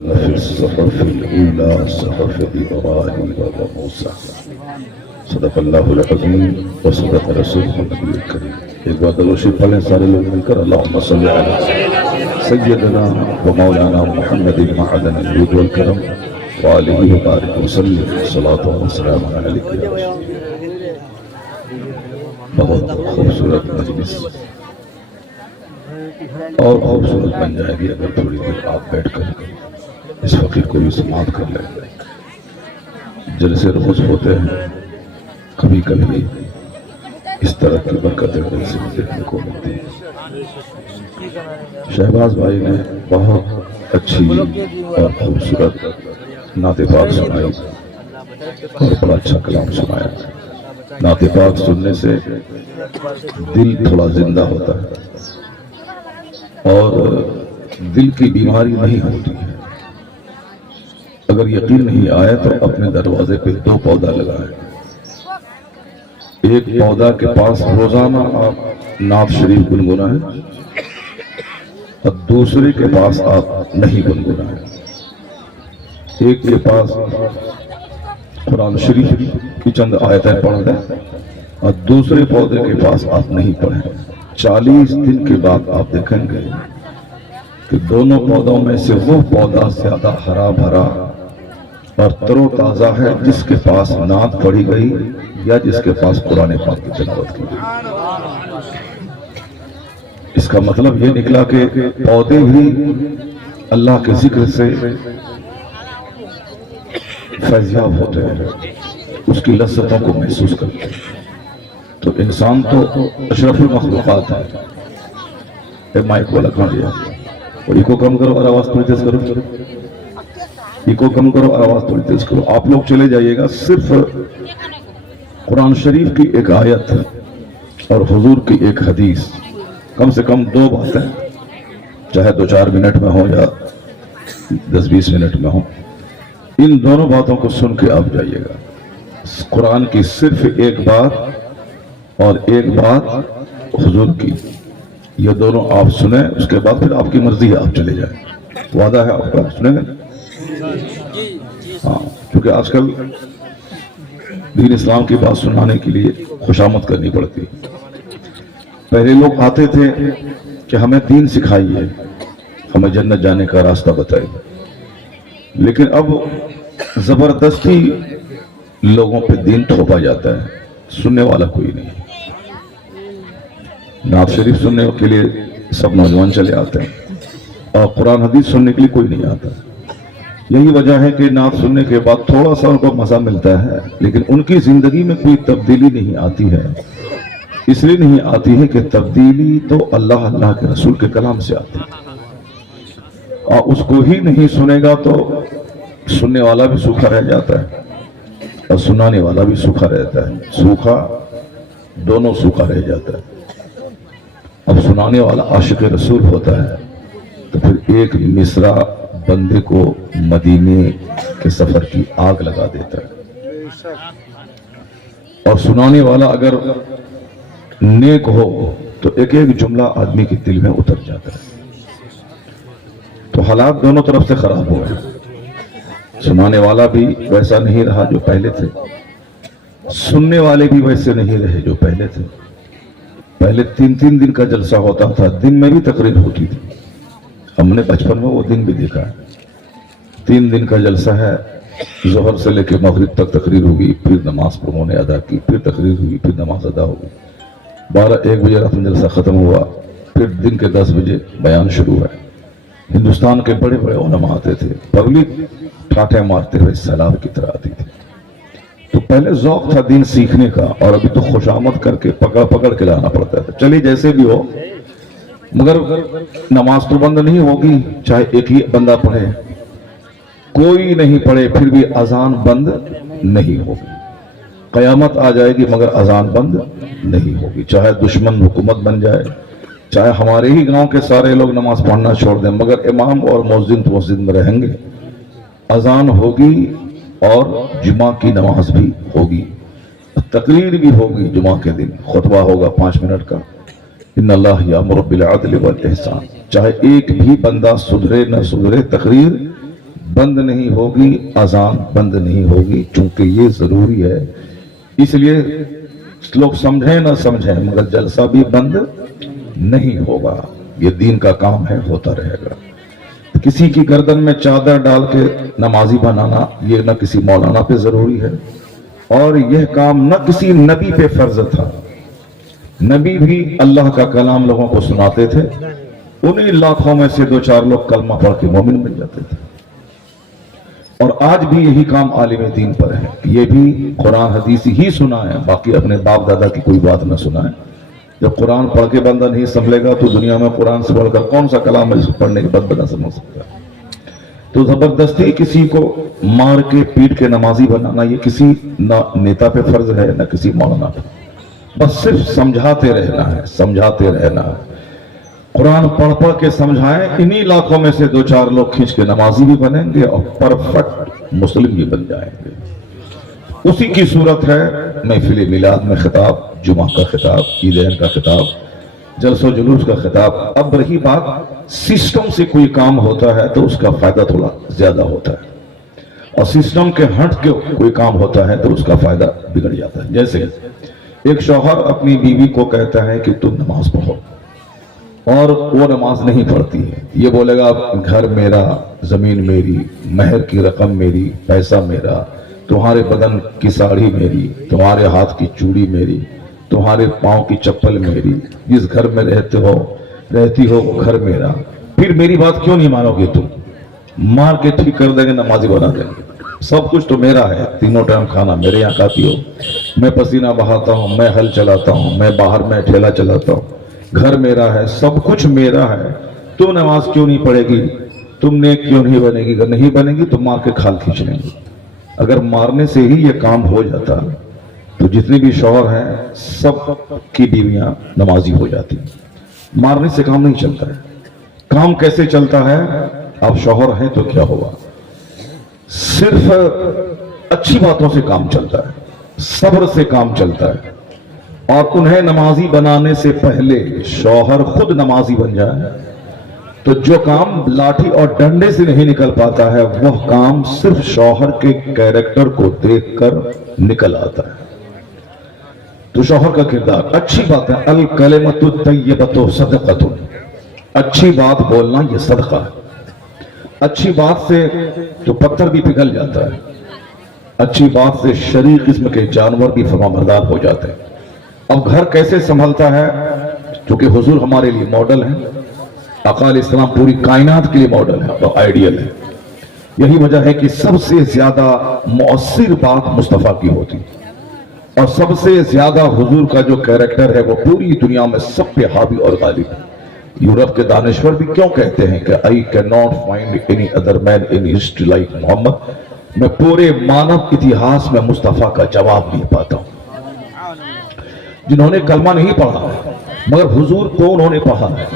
في الصحف الأولى صحف إبراهيم وموسى صدق الله العظيم وصدق رسوله النبي الكريم. ایک بار درود شریف پڑھیں سارے لوگ مل کر اللهم صل على سيدنا ومولانا محمد معدن الجود والكرم وآله وبارك وسلم صلاة وسلام عليك يا رسول. بہت خوبصورت مجلس اور خوبصورت بن جائے گی اگر تھوڑی دیر آپ بیٹھ کر اس فقیر کو بھی سماعت کر لیں. جلسے روز ہوتے ہیں، کبھی کبھی اس طرح کی برکتیں جلسے میں دیکھنے کو ملتی ہیں. شہباز بھائی نے بہت اچھی اور خوبصورت نعت پاک سنائی اور بڑا اچھا کلام سنایا. نعت پاک سننے سے دل تھوڑا زندہ ہوتا ہے اور دل کی بیماری نہیں ہوتی ہے. اگر یقین نہیں آئے تو اپنے دروازے پہ 2 پودا لگائیں. ایک پودا کے پاس روزانہ آپ نعت شریف گنگنائیں اور دوسرے کے پاس آپ نہیں گنگنائیں. ایک کے پاس قرآن شریف کی چند آیتیں پڑھ دیں اور دوسرے پودے کے پاس آپ نہیں پڑھیں. 40 دن کے بعد آپ دیکھیں گے کہ دونوں پودوں میں سے وہ پودا زیادہ ہرا بھرا اور تر و تازہ ہے جس کے پاس نعت پڑھی گئی یا جس کے پاس قرآن پاک کی تلاوت کی گئی. اس کا مطلب یہ نکلا کہ پودے بھی اللہ کے ذکر سے فیضیاب ہوتے ہیں، اس کی لذتوں کو محسوس کرتے ہیں. تو انسان تو اشرف المخلوقات ہے. اے مائک والا کہاں گیا؟ اور ایکو کم کرو اور آواز تھوڑی تیز کرو. ایکو کم کرو اور آواز تھوڑی تیز کرو. آپ لوگ چلے جائیے گا. صرف قرآن شریف کی ایک آیت اور حضور کی ایک حدیث، کم سے کم 2 باتیں، چاہے 2-4 منٹ میں ہو یا 10-20 منٹ میں ہو، ان دونوں باتوں کو سن کے آپ جائیے گا. قرآن کی صرف ایک بات اور ایک بات حضور کی، یہ دونوں آپ سنیں. اس کے بعد پھر آپ کی مرضی ہے، آپ چلے جائیں. وعدہ ہے آپ کا؟ سنیں گے؟ ہاں، کیونکہ آج کل دین اسلام کی بات سنانے کے لیے خوشامد کرنی پڑتی. پہلے لوگ آتے تھے کہ ہمیں دین سکھائیے، ہمیں جنت جانے کا راستہ بتائیے. لیکن اب زبردستی لوگوں پہ دین تھوپا جاتا ہے، سننے والا کوئی نہیں. نعت شریف سننے کے لیے سب نوجوان چلے آتے ہیں اور قرآن حدیث سننے کے لیے کوئی نہیں آتا. یہی وجہ ہے کہ نعت سننے کے بعد تھوڑا سا ان کو مزہ ملتا ہے، لیکن ان کی زندگی میں کوئی تبدیلی نہیں آتی ہے. اس لیے نہیں آتی ہے کہ تبدیلی تو اللہ کے رسول کے کلام سے آتی ہے، اور اس کو ہی نہیں سنے گا تو سننے والا بھی سوکھا رہ جاتا ہے اور سنانے والا بھی سوکھا رہتا ہے. سوکھا دونوں سوکھا رہ جاتا ہے. اب سنانے والا عاشق رسول ہوتا ہے تو پھر ایک مصرع بندے کو مدینے کے سفر کی آگ لگا دیتا ہے. اور سنانے والا اگر نیک ہو تو ایک ایک جملہ آدمی کے دل میں اتر جاتا ہے. تو حالات دونوں طرف سے خراب ہو گئے. سنانے والا بھی ویسا نہیں رہا جو پہلے تھے، سننے والے بھی ویسے نہیں رہے جو پہلے تھے. پہلے 3 دن کا جلسہ ہوتا تھا، دن میں بھی تقریر ہوتی تھی. ہم نے بچپن میں وہ دن بھی دیکھا ہے. 3 دن کا جلسہ ہے، ظہر سے لے کے مغرب تک تقریر ہوگی، پھر نماز پر انہوں نے ادا کی، پھر تقریر ہوئی، پھر نماز ادا ہوگی. 12-1 بجے رات میں جلسہ ختم ہوا، پھر دن کے 10 بجے بیان شروع ہے. ہندوستان کے بڑے بڑے علماء آتے تھے، پبلک ٹھاٹھے مارتے ہوئے سیلاب کی طرح آتی تھی. تو پہلے ذوق تھا دین سیکھنے کا، اور ابھی تو خوشامد کر کے پکڑ کے لانا پڑتا ہے. چلیے جیسے بھی ہو، مگر نماز تو بند نہیں ہوگی، چاہے ایک ہی بندہ پڑھے، کوئی نہیں پڑھے پھر بھی اذان بند نہیں ہوگی. قیامت آ جائے گی مگر اذان بند نہیں ہوگی. چاہے دشمن حکومت بن جائے، چاہے ہمارے ہی گاؤں کے سارے لوگ نماز پڑھنا چھوڑ دیں، مگر امام اور مؤذن تو مسجد میں رہیں گے. اذان ہوگی اور جمعہ کی نماز بھی ہوگی، تقریر بھی ہوگی. جمعہ کے دن خطبہ ہوگا 5 منٹ کا. ان اللہ یامر بالعدل والاحسان. چاہے ایک بھی بندہ سدھرے نہ سدھرے، تقریر बंद नहीं होगी, अजान बंद नहीं होगी, चूंकि ये जरूरी है। इसलिए लोग समझें ना समझें मगर जलसा भी बंद नहीं होगा। ये दीन का काम है, होता रहेगा। किसी की गर्दन में चादर डाल के नमाजी बनाना ये न किसी मौलाना पे जरूरी है, और यह काम न किसी नबी पे फर्ज था। नबी भी अल्लाह का कलाम लोगों को सुनाते थे, उन्हीं लाखों में से 2-4 लोग कलमा पढ़ के मोमिन बन जाते थे। और आज भी यही काम आलिम दीन पर है, ये भी कुरान हदीस ही सुना है, बाकी अपने बाप दादा की कोई बात न सुनाए। जब कुरान पढ़ के बंदा नहीं संभलेगा तो दुनिया में कुरान से बढ़कर कौन सा कलाम है जिसको पढ़ने के बाद बंदा समझ सकता है। तो जबरदस्ती किसी को मार के पीट के नमाजी बनाना ये किसी न नेता पे फर्ज है न किसी मौलाना पे, बस सिर्फ समझाते रहना है, समझाते रहना है। कुरान पढ़ पढ़ के समझाएं, इन्हीं लाखों में से 2-4 लोग खींच के नमाजी भी बनेंगे और परफेक्ट मुस्लिम भी बन जाएंगे। उसी की सूरत है महफिल मिलाद में खिताब, जुमा का खिताब, ईदैन का खिताब, जलसो जुलूस का खिताब। अब रही बात सिस्टम से कोई काम होता है तो उसका फायदा थोड़ा ज्यादा होता है, और सिस्टम के हट के कोई काम होता है तो उसका फायदा बिगड़ जाता है। जैसे एक शौहर अपनी बीवी को कहता है कि तुम नमाज पढ़ो, और वो नमाज नहीं पढ़ती है। ये बोलेगा घर मेरा, जमीन मेरी, महर की रकम मेरी, पैसा मेरा, तुम्हारे बदन की साड़ी मेरी, तुम्हारे हाथ की चूड़ी मेरी, तुम्हारे पांव की चप्पल मेरी, जिस घर में रहती हो वो घर मेरा। फिर मेरी बात क्यों नहीं मानोगे तुम? मार के ठीक कर देंगे, नमाजी बना देंगे। सब कुछ तो मेरा है, तीनों टाइम खाना मेरे यहाँ खाती हो, मैं पसीना बहाता हूँ, मैं हल चलाता हूँ, मैं बाहर में ठेला चलाता हूँ, घर मेरा है, सब कुछ मेरा है। तुम नमाज क्यों नहीं पढ़ेगी? तुम नेक क्यों नहीं बनेगी? अगर नहीं बनेगी तो मार के खाल खींच लेंगे। अगर मारने से ही ये काम हो जाता तो जितने भी शौहर हैं सब की बीवियां नमाजी हो जाती। मारने से काम नहीं चलता है। काम कैसे चलता है? आप शौहर हैं तो क्या हुआ, सिर्फ अच्छी बातों से काम चलता है, सब्र से काम चलता है। और उन्हें नमाजी बनाने से पहले शौहर खुद नमाजी बन जाए तो जो काम लाठी और डंडे से नहीं निकल पाता है वह काम सिर्फ शौहर के कैरेक्टर को देखकर निकल आता है। तो शौहर का किरदार, अच्छी बात है, अल कलिमतु तय्यबतु सदक़तुन, अच्छी बात बोलना यह सदका है। अच्छी बात से तो पत्थर भी पिघल जाता है, अच्छी बात से शरीर किस्म के जानवर भी फरमाबरदार हो जाते हैं। अब घर कैसे संभलता है? क्योंकि हुजूर हमारे लिए मॉडल है, आका अलैहिस्सलाम पूरी कायनात के लिए मॉडल है और आइडियल है। यही वजह है कि सबसे ज्यादा मौसिर बात मुस्तफा की होती, और सबसे ज्यादा हुजूर का जो कैरेक्टर है वो पूरी दुनिया में सब पे हावी और गालिब है। यूरोप के दानिश्वर भी क्यों कहते हैं कि I can not find any other man in history like Mohammad, मैं पूरे मानव इतिहास में मुस्तफा का जवाब नहीं पाता हूं। जिन्होंने कलमा नहीं पढ़ा मगर हुजूर को उन्होंने पढ़ा है,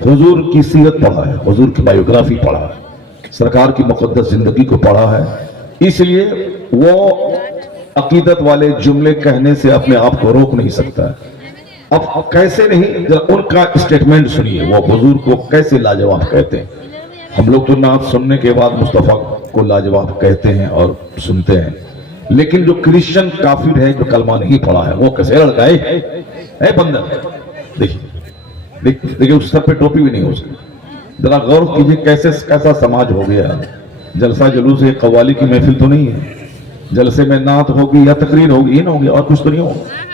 हुजूर की सीरत पढ़ा है, हुजूर की बायोग्राफी पढ़ा है, सरकार की मुकद्दस जिंदगी को पढ़ा है, इसलिए वो अकीदत वाले जुमले कहने से अपने आप को रोक नहीं सकता है। अब कैसे नहीं, जरा उनका स्टेटमेंट सुनिए, वो हुजूर को कैसे लाजवाब कहते हैं। हम लोग तो नात सुनने के बाद मुस्तफा को लाजवाब कहते हैं और सुनते हैं, लेकिन जो क्रिश्चियन काफिर है जो कलमा नहीं पढ़ा है वो कैसे लड़का है बंदर। देखिए उस सर पे टोपी भी नहीं हो उसकी। जरा गौर कीजिए कैसा समाज हो गया। जलसा जुलूस एक कव्वाली की महफिल तो नहीं है, जलसे में नात होगी या तकरीर होगी, ये ना होगी और कुछ तो नहीं होगा।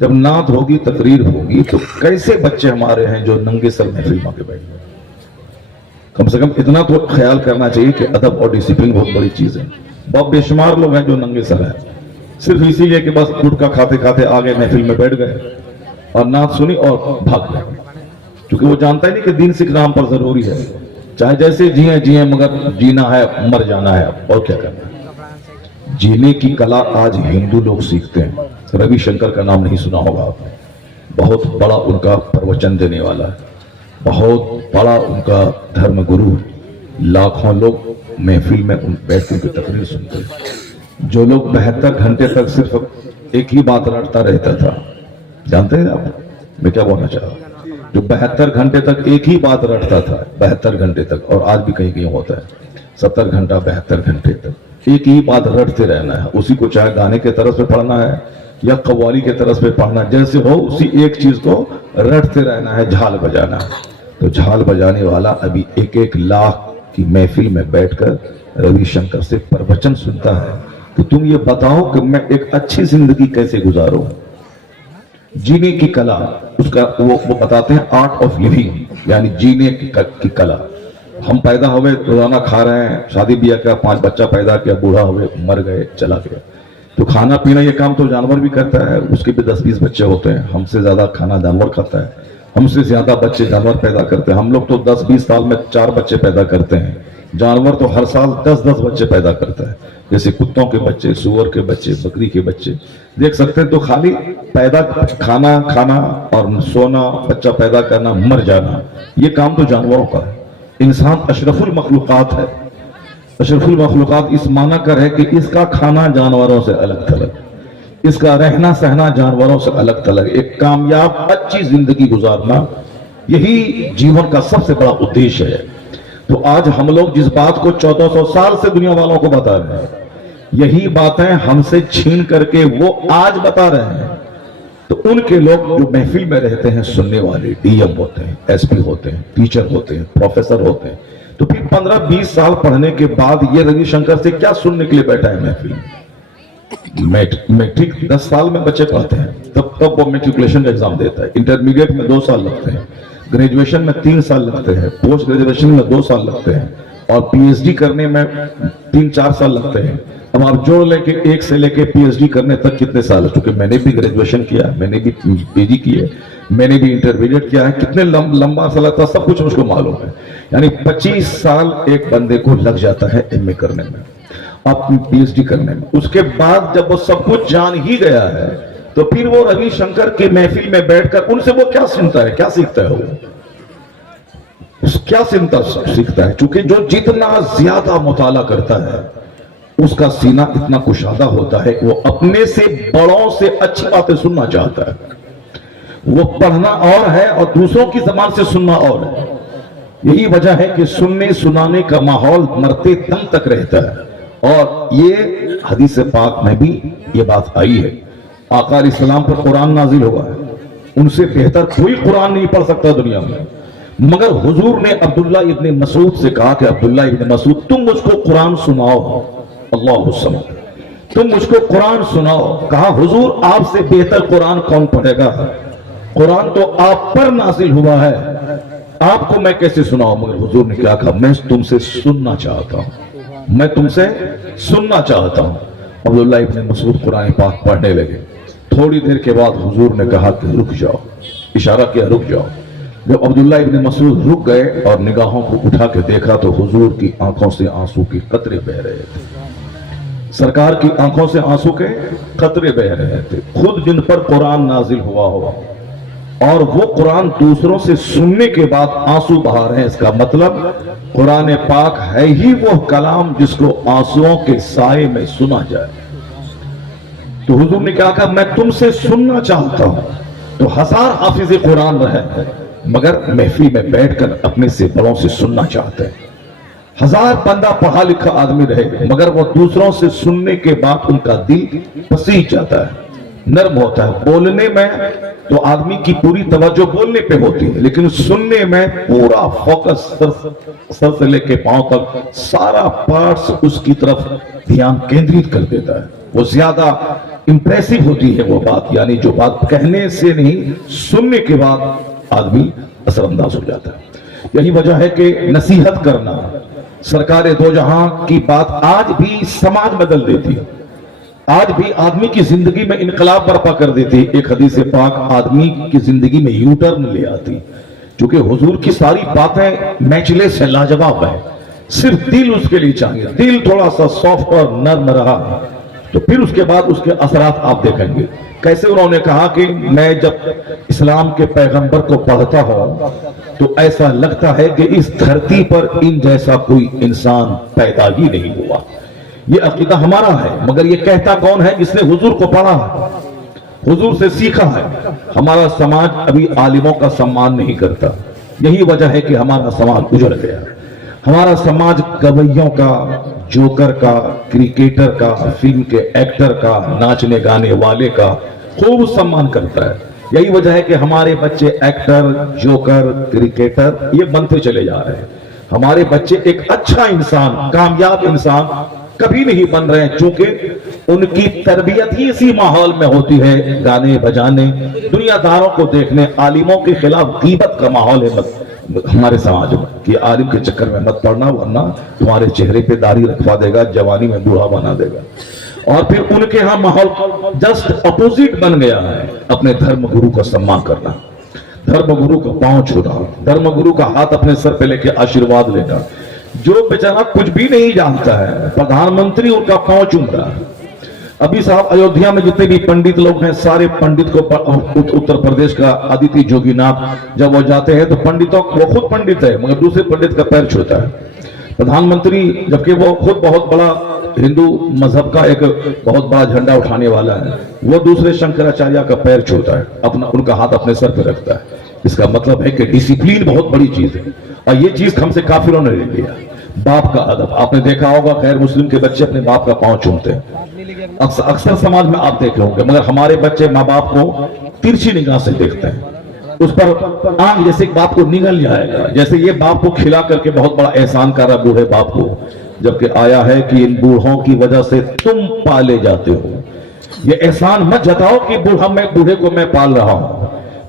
जब नात होगी तकरीर होगी तो कैसे बच्चे हमारे हैं जो नंगे सर महफिल में बैठ गए। कम से कम इतना तो ख्याल करना चाहिए कि अदब और डिसिप्लिन बहुत बड़ी चीज है। बहुत बेशुमार लोग हैं जो नंगे सर है, सिर्फ इसीलिए कि बस गुटखा खाते खाते आगे महफिल में बैठ गए और नात सुनी और भाग गए, क्योंकि वो जानता ही नहीं कि दीन सिख नाम पर जरूरी है। चाहे जैसे जिए मगर जीना है, मर जाना है, और क्या करना है। जीने की कला आज हिंदू लोग सीखते हैं। रविशंकर का नाम नहीं सुना होगा आपने, बहुत बड़ा उनका प्रवचन देने वाला है, बहुत बड़ा उनका धर्म गुरु है। लाखों लोग महफिल में बैठ के उनकी तकरीर सुनते हैं। जो लोग 72 घंटे तक सिर्फ एक ही बात रटता रहता था, जानते हैं आप मैं क्या बोलना चाह रहा हूं? जो 72 घंटे तक एक ही बात रटता था, 72 घंटे तक, और आज भी कहीं कहीं होता है, 70 घंटा 72 घंटे तक एक ही बात रटते रहना है, उसी को चाहे गाने के तरफ से पढ़ना है या कव्वाली के तरफ से पढ़ना, जैसे हो उसी एक चीज को रटते रहना है, झाल बजाना। तो झाल बजाने वाला अभी 1-1 लाख की महफिल में बैठकर रविशंकर से प्रवचन सुनता है कि तुम ये बताओ कि मैं एक अच्छी जिंदगी कैसे गुजारूं, जीने की कला, उसका वो बताते हैं आर्ट ऑफ लिविंग, यानी जीने की कला। हम पैदा हुए रोजाना खा रहे हैं, शादी ब्याह किया, 5 बच्चा पैदा किया, बूढ़ा हुए, मर गए, चला गया। तो खाना पीना ये काम तो जानवर भी करता है, उसके भी 10-20 बच्चे होते हैं। हमसे ज्यादा खाना जानवर खाता है, हमसे ज्यादा बच्चे जानवर पैदा करते हैं। हम लोग तो 10-20 साल में 4 बच्चे पैदा करते हैं, जानवर तो हर साल 10-10 बच्चे पैदा करता है, जैसे कुत्तों के बच्चे, सुअर के बच्चे, बकरी के बच्चे देख सकते हैं। तो खाली पैदा खाना और सोना, बच्चा पैदा करना, मर जाना, ये काम तो जानवरों का है। इंसान अशरफुल मखलूकात है। अशरफुल मखलूकात इस माना कर है कि इसका खाना जानवरों से अलग थलग, इसका रहना सहना जानवरों से अलग थलग, एक कामयाब अच्छी जिंदगी गुजारना, यही जीवन का सबसे बड़ा उद्देश्य है। तो आज हम लोग जिस बात को 1400 साल से दुनिया वालों को बता रहे हैं, यही बातें हमसे छीन करके वो आज बता रहे हैं। तो उनके लोग जो महफिल में रहते हैं, सुनने वाले डीएम होते हैं, एसपी होते हैं, टीचर होते हैं, प्रोफेसर होते हैं, तो फिर 15-20 साल पढ़ने के बाद ये रविशंकर से क्या सुनने के लिए बैठा है महफिल में। मैट्रिक 10 साल में बच्चे पढ़ते हैं, तब वो मैट्रिकुलेशन एग्जाम देता है। इंटरमीडिएट में 2 साल लगते हैं, ग्रेजुएशन में 3 साल लगते हैं, पोस्ट ग्रेजुएशन में 2 साल लगते हैं, और पीएचडी करने में 3-4 साल लगते हैं। अब आप जोड़ लेके 1 से लेके पीएचडी करने तक कितने साल है? क्योंकि मैंने भी ग्रेजुएशन किया, मैंने भी पीजी किए, मैंने भी इंटरमीडिएट किया है, कितने लंबा सा लगता है सब कुछ मुझको मालूम है। यानी 25 साल एक बंदे को लग जाता है एमए करने में, अब पीएचडी करने में। उसके बाद जब वो सब कुछ जान ही गया है, तो फिर वो रविशंकर की महफिल में बैठकर उनसे वो क्या सुनता है, क्या सीखता है? वो क्या सीखता है? क्योंकि जो जितना ज्यादा मुताला करता है, उसका सीना इतना कुशादा होता है, वो अपने से बड़ों से अच्छी बातें सुनना चाहता है। वो पढ़ना और है और दूसरों की जबान से सुनना और है। यही वजह है कि सुनने सुनाने का माहौल मरते दम तक रहता है। और ये हदीस पाक में भी ये बात आई है, आका अलैहिस्सलाम पर कुरान नाजिल हुआ है, उनसे बेहतर कोई कुरान नहीं पढ़ सकता दुनिया में। मगर हुजूर ने अब्दुल्ला इब्ने मसूद से कहा कि अब्दुल्ला इब्ने मसूद, तुम मुझको कुरान सुनाओ, अल्लाहु समद, तुम मुझको कुरान सुनाओ। कहा हुजूर आपसे बेहतर कुरान कौन पढ़ेगा? कुरान तो आप पर नाजिल हुआ है, आपको मैं कैसे सुनाऊं? मगर हुजूर ने क्या कहा? मैं तुमसे सुनना चाहता हूं, मैं तुमसे सुनना चाहता हूं। अब्दुल्ला इब्ने मसूद कुरान पाक पढ़ने लगे। थोड़ी देर के बाद हुजूर ने कहा कि रुक जाओ, इशारा किया रुक जाओ। जब अब्दुल्ला इब्ने मसूद रुक गए और निगाहों को उठा के देखा, तो हुजूर की आंखों से आंसू के कतरे बह रहे थे। सरकार की आंखों से आंसू के कतरे बह रहे थे। खुद जिन पर कुरान नाजिल हुआ हो और वो कुरान दूसरों से सुनने के बाद आंसू बहा रहे हैं, इसका मतलब कुरान पाक है ही वो कलाम जिसको आंसुओं के साए में सुना जाए। तो हुजूर ने क्या कहा? मैं तुमसे सुनना चाहता हूं। तो 1000 हाफिज कुरान रहे, मगर महफिल में बैठकर अपने से बड़ों से सुनना चाहते हैं। 1000 बंदा पढ़ा लिखा आदमी रहे, मगर वो दूसरों से सुनने के बाद उनका दिल पसीज जाता है, नर्म होता है। बोलने में तो आदमी की पूरी तवज्जो बोलने पे होती है, लेकिन सुनने में पूरा फोकस सर से लेके पांव तक सारा पार्ट्स उसकी तरफ ध्यान केंद्रित कर देता है। वो ज्यादा इंप्रेसिव होती है वो बात, यानी जो बात कहने से नहीं सुनने के बाद आदमी असरअंदाज हो जाता है। यही वजह है कि नसीहत करना, सरकार दो जहां की बात आज भी समाज बदल देती है, आज भी आदमी की जिंदगी में इनकलाब बर्पा कर देती है। एक हदीस पाक आदमी की जिंदगी में यू टर्न ले आती, क्योंकि हुजूर की सारी बातें मैचलेस है, लाजवाब है। सिर्फ दिल उसके लिए चाहिए, दिल थोड़ा सा सॉफ्ट और नर्म रहा तो फिर उसके बाद उसके असरात आप देखेंगे। कैसे उन्होंने कहा कि मैं जब इस्लाम के पैगंबर को पढ़ता हूं तो ऐसा लगता है कि इस धरती पर इन जैसा कोई इंसान पैदा ही नहीं हुआ। ये अकीदा हमारा है, मगर ये कहता कौन है? जिसने हुजूर को पढ़ा है, हुजूर से सीखा है। हमारा समाज अभी आलिमों का सम्मान नहीं करता, यही वजह है कि हमारा समाज उजड़ गया। ہمارا سماج گویوں کا، جوکر کا، کرکٹر کا، فلم کے ایکٹر کا، ناچنے گانے والے کا خوب سمان کرتا ہے۔ یہی وجہ ہے کہ ہمارے بچے ایکٹر، جوکر، کرکٹر یہ بنتے چلے جا رہے ہیں۔ ہمارے بچے ایک اچھا انسان، کامیاب انسان کبھی نہیں بن رہے ہیں، چونکہ ان کی تربیت ہی اسی ماحول میں ہوتی ہے، گانے بجانے، دنیا داروں کو دیکھنے، عالموں کے خلاف غیبت کا ماحول ہے ہمارے سماج میں کہ عالم کے چکر میں مت پڑنا ورنہ تمہارے چہرے پہ داڑھی رکھوا دے گا، جوانی میں بوڑھا بنا دے گا۔ اور پھر ان کے ہاں ماحول جسٹ اپوزٹ بن گیا ہے، اپنے دھرم گرو کا سمان کرنا، دھرم گرو کا پاؤں چھونا، دھرم گرو کا ہاتھ اپنے سر پہ لے کے آشیرواد لینا۔ جو بیچارہ کچھ بھی نہیں جانتا ہے، پردھان منتری ان کا پاؤں چوم رہا ہے۔ ابھی صاحب ایودھیا میں جتنے بھی پنڈت لوگ ہیں، سارے پنڈت کو اتر پردیش کا آدتیہ جوگی ناتھ جب وہ جاتے ہیں تو پنڈتوں وہ خود پنڈت ہے مگر دوسرے پنڈت کا پیر چھوتا ہے۔ پردھان منتری جبکہ وہ خود بہت بڑا ہندو مذہب کا ایک بہت بڑا جھنڈا اٹھانے والا ہے، وہ دوسرے شنکراچاریہ کا پیر چھوتا ہے، اپنا ان کا ہاتھ اپنے سر پہ رکھتا ہے۔ اس کا مطلب ہے کہ ڈسپلین بہت بڑی چیز ہے، اور یہ چیز ہم سے کافروں نے لے لیا۔ باپ کا ادب آپ نے دیکھا ہوگا، غیر مسلم کے بچے اپنے باپ کا پاؤں چومتے ہیں، اکثر سماج میں آپ دیکھے ہوں گے، مگر ہمارے بچے ماں باپ کو ترچھی نگاہ سے دیکھتے ہیں، اس پر آنکھ جیسے باپ کو نگل جائے گا، جیسے یہ باپ کو کھلا کر کے بہت بڑا احسان کر رہا بوڑھے باپ کو، جبکہ آیا ہے کہ ان بوڑھوں کی وجہ سے تم پالے جاتے ہو۔ یہ احسان مت جتاؤ کہ بوڑھے کو میں پال رہا ہوں،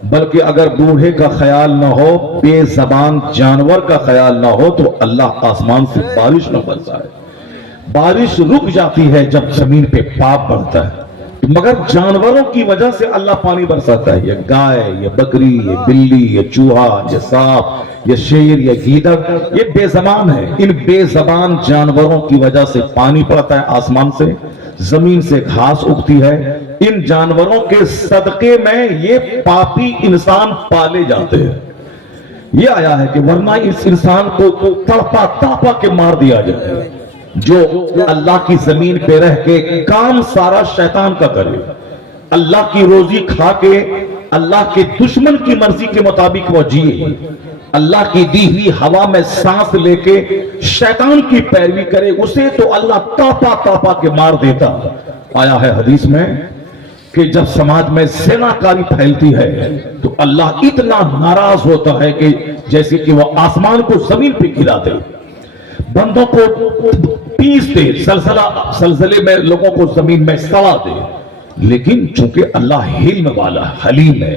بلکہ اگر بوڑھے کا خیال نہ ہو، بے زبان جانور کا خیال نہ ہو، تو اللہ آسمان سے بارش نہ برسائے۔ بارش رک جاتی ہے جب زمین پہ پاپ بڑھتا ہے، مگر جانوروں کی وجہ سے اللہ پانی برساتا ہے۔ یہ گائے، یہ بکری، یہ بلی، یہ چوہا، یہ سانپ، یہ شیر، یہ گیدڑ، یہ بے زبان ہے۔ ان بے زبان جانوروں کی وجہ سے پانی پڑتا ہے آسمان سے، زمین سے گھاس اگتی ہے۔ ان جانوروں کے صدقے میں یہ پاپی انسان پالے جاتے ہیں۔ یہ آیا ہے کہ ورنہ اس انسان کو تڑپا تڑپا کے مار دیا جائے، جو اللہ کی زمین پہ رہ کے کام سارا شیطان کا کرے، اللہ کی روزی کھا کے اللہ کے دشمن کی مرضی کے مطابق وہ جیے، اللہ کی دی ہوئی ہوا میں سانس لے کے شیطان کی پیروی کرے، اسے تو اللہ تاپا تاپا کے مار دیتا۔ آیا ہے حدیث میں کہ جب سماج میں زناکاری پھیلتی ہے تو اللہ اتنا ناراض ہوتا ہے کہ جیسے کہ وہ آسمان کو زمین پہ گرا دے، بندوں کو پیس دے، زلزلے میں لوگوں کو زمین میں سڑا دے۔ لیکن چونکہ اللہ حلم والا حلیم ہے،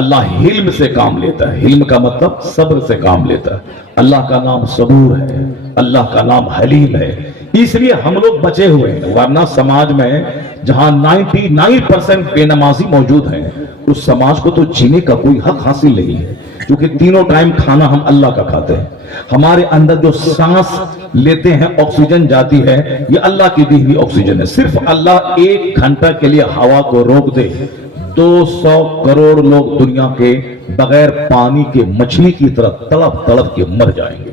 اللہ حلم سے کام لیتا ہے۔ حلم کا مطلب صبر سے کام لیتا ہے۔ اللہ کا نام صبور ہے، اللہ کا نام حلیم ہے، اس لیے ہم لوگ بچے ہوئے ہیں۔ ورنہ سماج میں جہاں 99% بے نمازی موجود ہیں، اس سماج کو تو جینے کا کوئی حق حاصل نہیں ہے، کیونکہ تینوں ٹائم کھانا ہم اللہ کا کھاتے ہیں۔ ہمارے اندر جو سانس لیتے ہیں، آکسیجن جاتی ہے، یہ اللہ کی دی ہوئی آکسیجن ہے۔ صرف اللہ 1 گھنٹہ کے لیے ہوا کو روک دے، 200 کروڑ لوگ دنیا کے بغیر پانی کے مچھلی کی طرح تڑپ تڑپ کے مر جائیں گے۔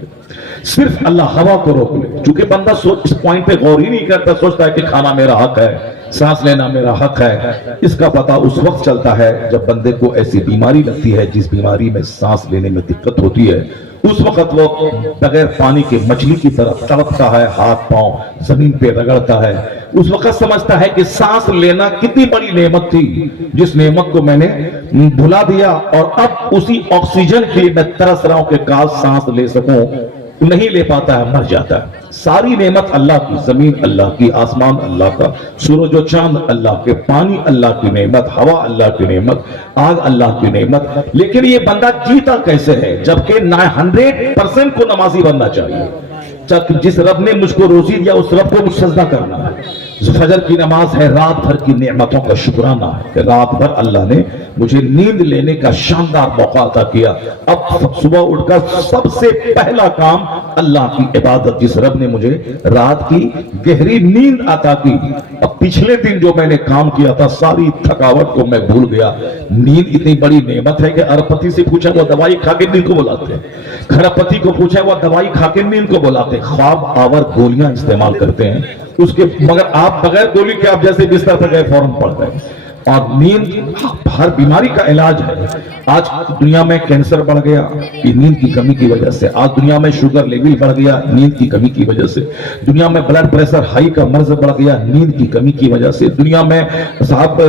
صرف اللہ ہوا کو روک لے، چونکہ بندہ اس پوائنٹ پہ غور ہی نہیں کرتا، سوچتا ہے کہ کھانا میرا حق ہے، سانس لینا میرا حق ہے۔ اس کا پتہ اس وقت چلتا ہے جب بندے کو ایسی بیماری لگتی ہے جس بیماری میں سانس لینے میں دقت ہوتی ہے، اس وقت وہ بغیر پانی کے مچھلی کی طرح تڑپتا ہے، ہاتھ پاؤں زمین پہ رگڑتا ہے۔ اس وقت سمجھتا ہے کہ سانس لینا کتنی بڑی نعمت تھی، جس نعمت کو میں نے بھلا دیا، اور اب اسی آکسیجن کے لیے میں ترس رہا ہوں کہ کاش سانس لے سکوں، نہیں لے پاتا ہے، مر جاتا ہے۔ ساری نعمت اللہ کی، زمین اللہ کی، آسمان اللہ کا، سورج و چاند اللہ کے، پانی اللہ کی نعمت، ہوا اللہ کی نعمت، آگ اللہ کی نعمت۔ لیکن یہ بندہ جیتا کیسے ہے جبکہ 100% کو نمازی بننا چاہیے؟ جس رب نے مجھ کو روزی دیا اس رب کو مجھ سجدہ کرنا ہے۔ فجر کی نماز ہے رات بھر کی نعمتوں کا شکرانہ ہے کہ رات بھر اللہ نے مجھے نیند لینے کا شاندار موقع عطا کیا۔ اب صبح اٹھ کر سب سے پہلا کام اللہ کی عبادت، جس رب نے مجھے رات کی گہری نیند عطا کی۔ اب پچھلے دن جو میں نے کام کیا تھا ساری تھکاوٹ کو میں بھول گیا۔ نیند اتنی بڑی نعمت ہے کہ اربپتی سے پوچھا وہ دوائی کھا کے نیند کو بلاتے ہیں، کھربپتی کو پوچھا وہ دوائی کھا کے نیند کو بلاتے ہیں، خواب آور گولیاں استعمال کرتے ہیں اس کے، مگر آپ بغیر گولی کے آپ جیسے بستر پر گئے فوراً پڑ گئے۔ اور نیند ہر بیماری کا علاج ہے. آج دنیا میں کینسر بڑھ گیا یہ نیند کی کمی کی وجہ سے. آج دنیا میں شوگر لیول بڑھ گیا نیند کی کمی کی وجہ سے. دنیا میں بلڈ پریشر ہائی کا مرض بڑھ گیا نیند کی کمی کی وجہ سے. دنیا میں صاحب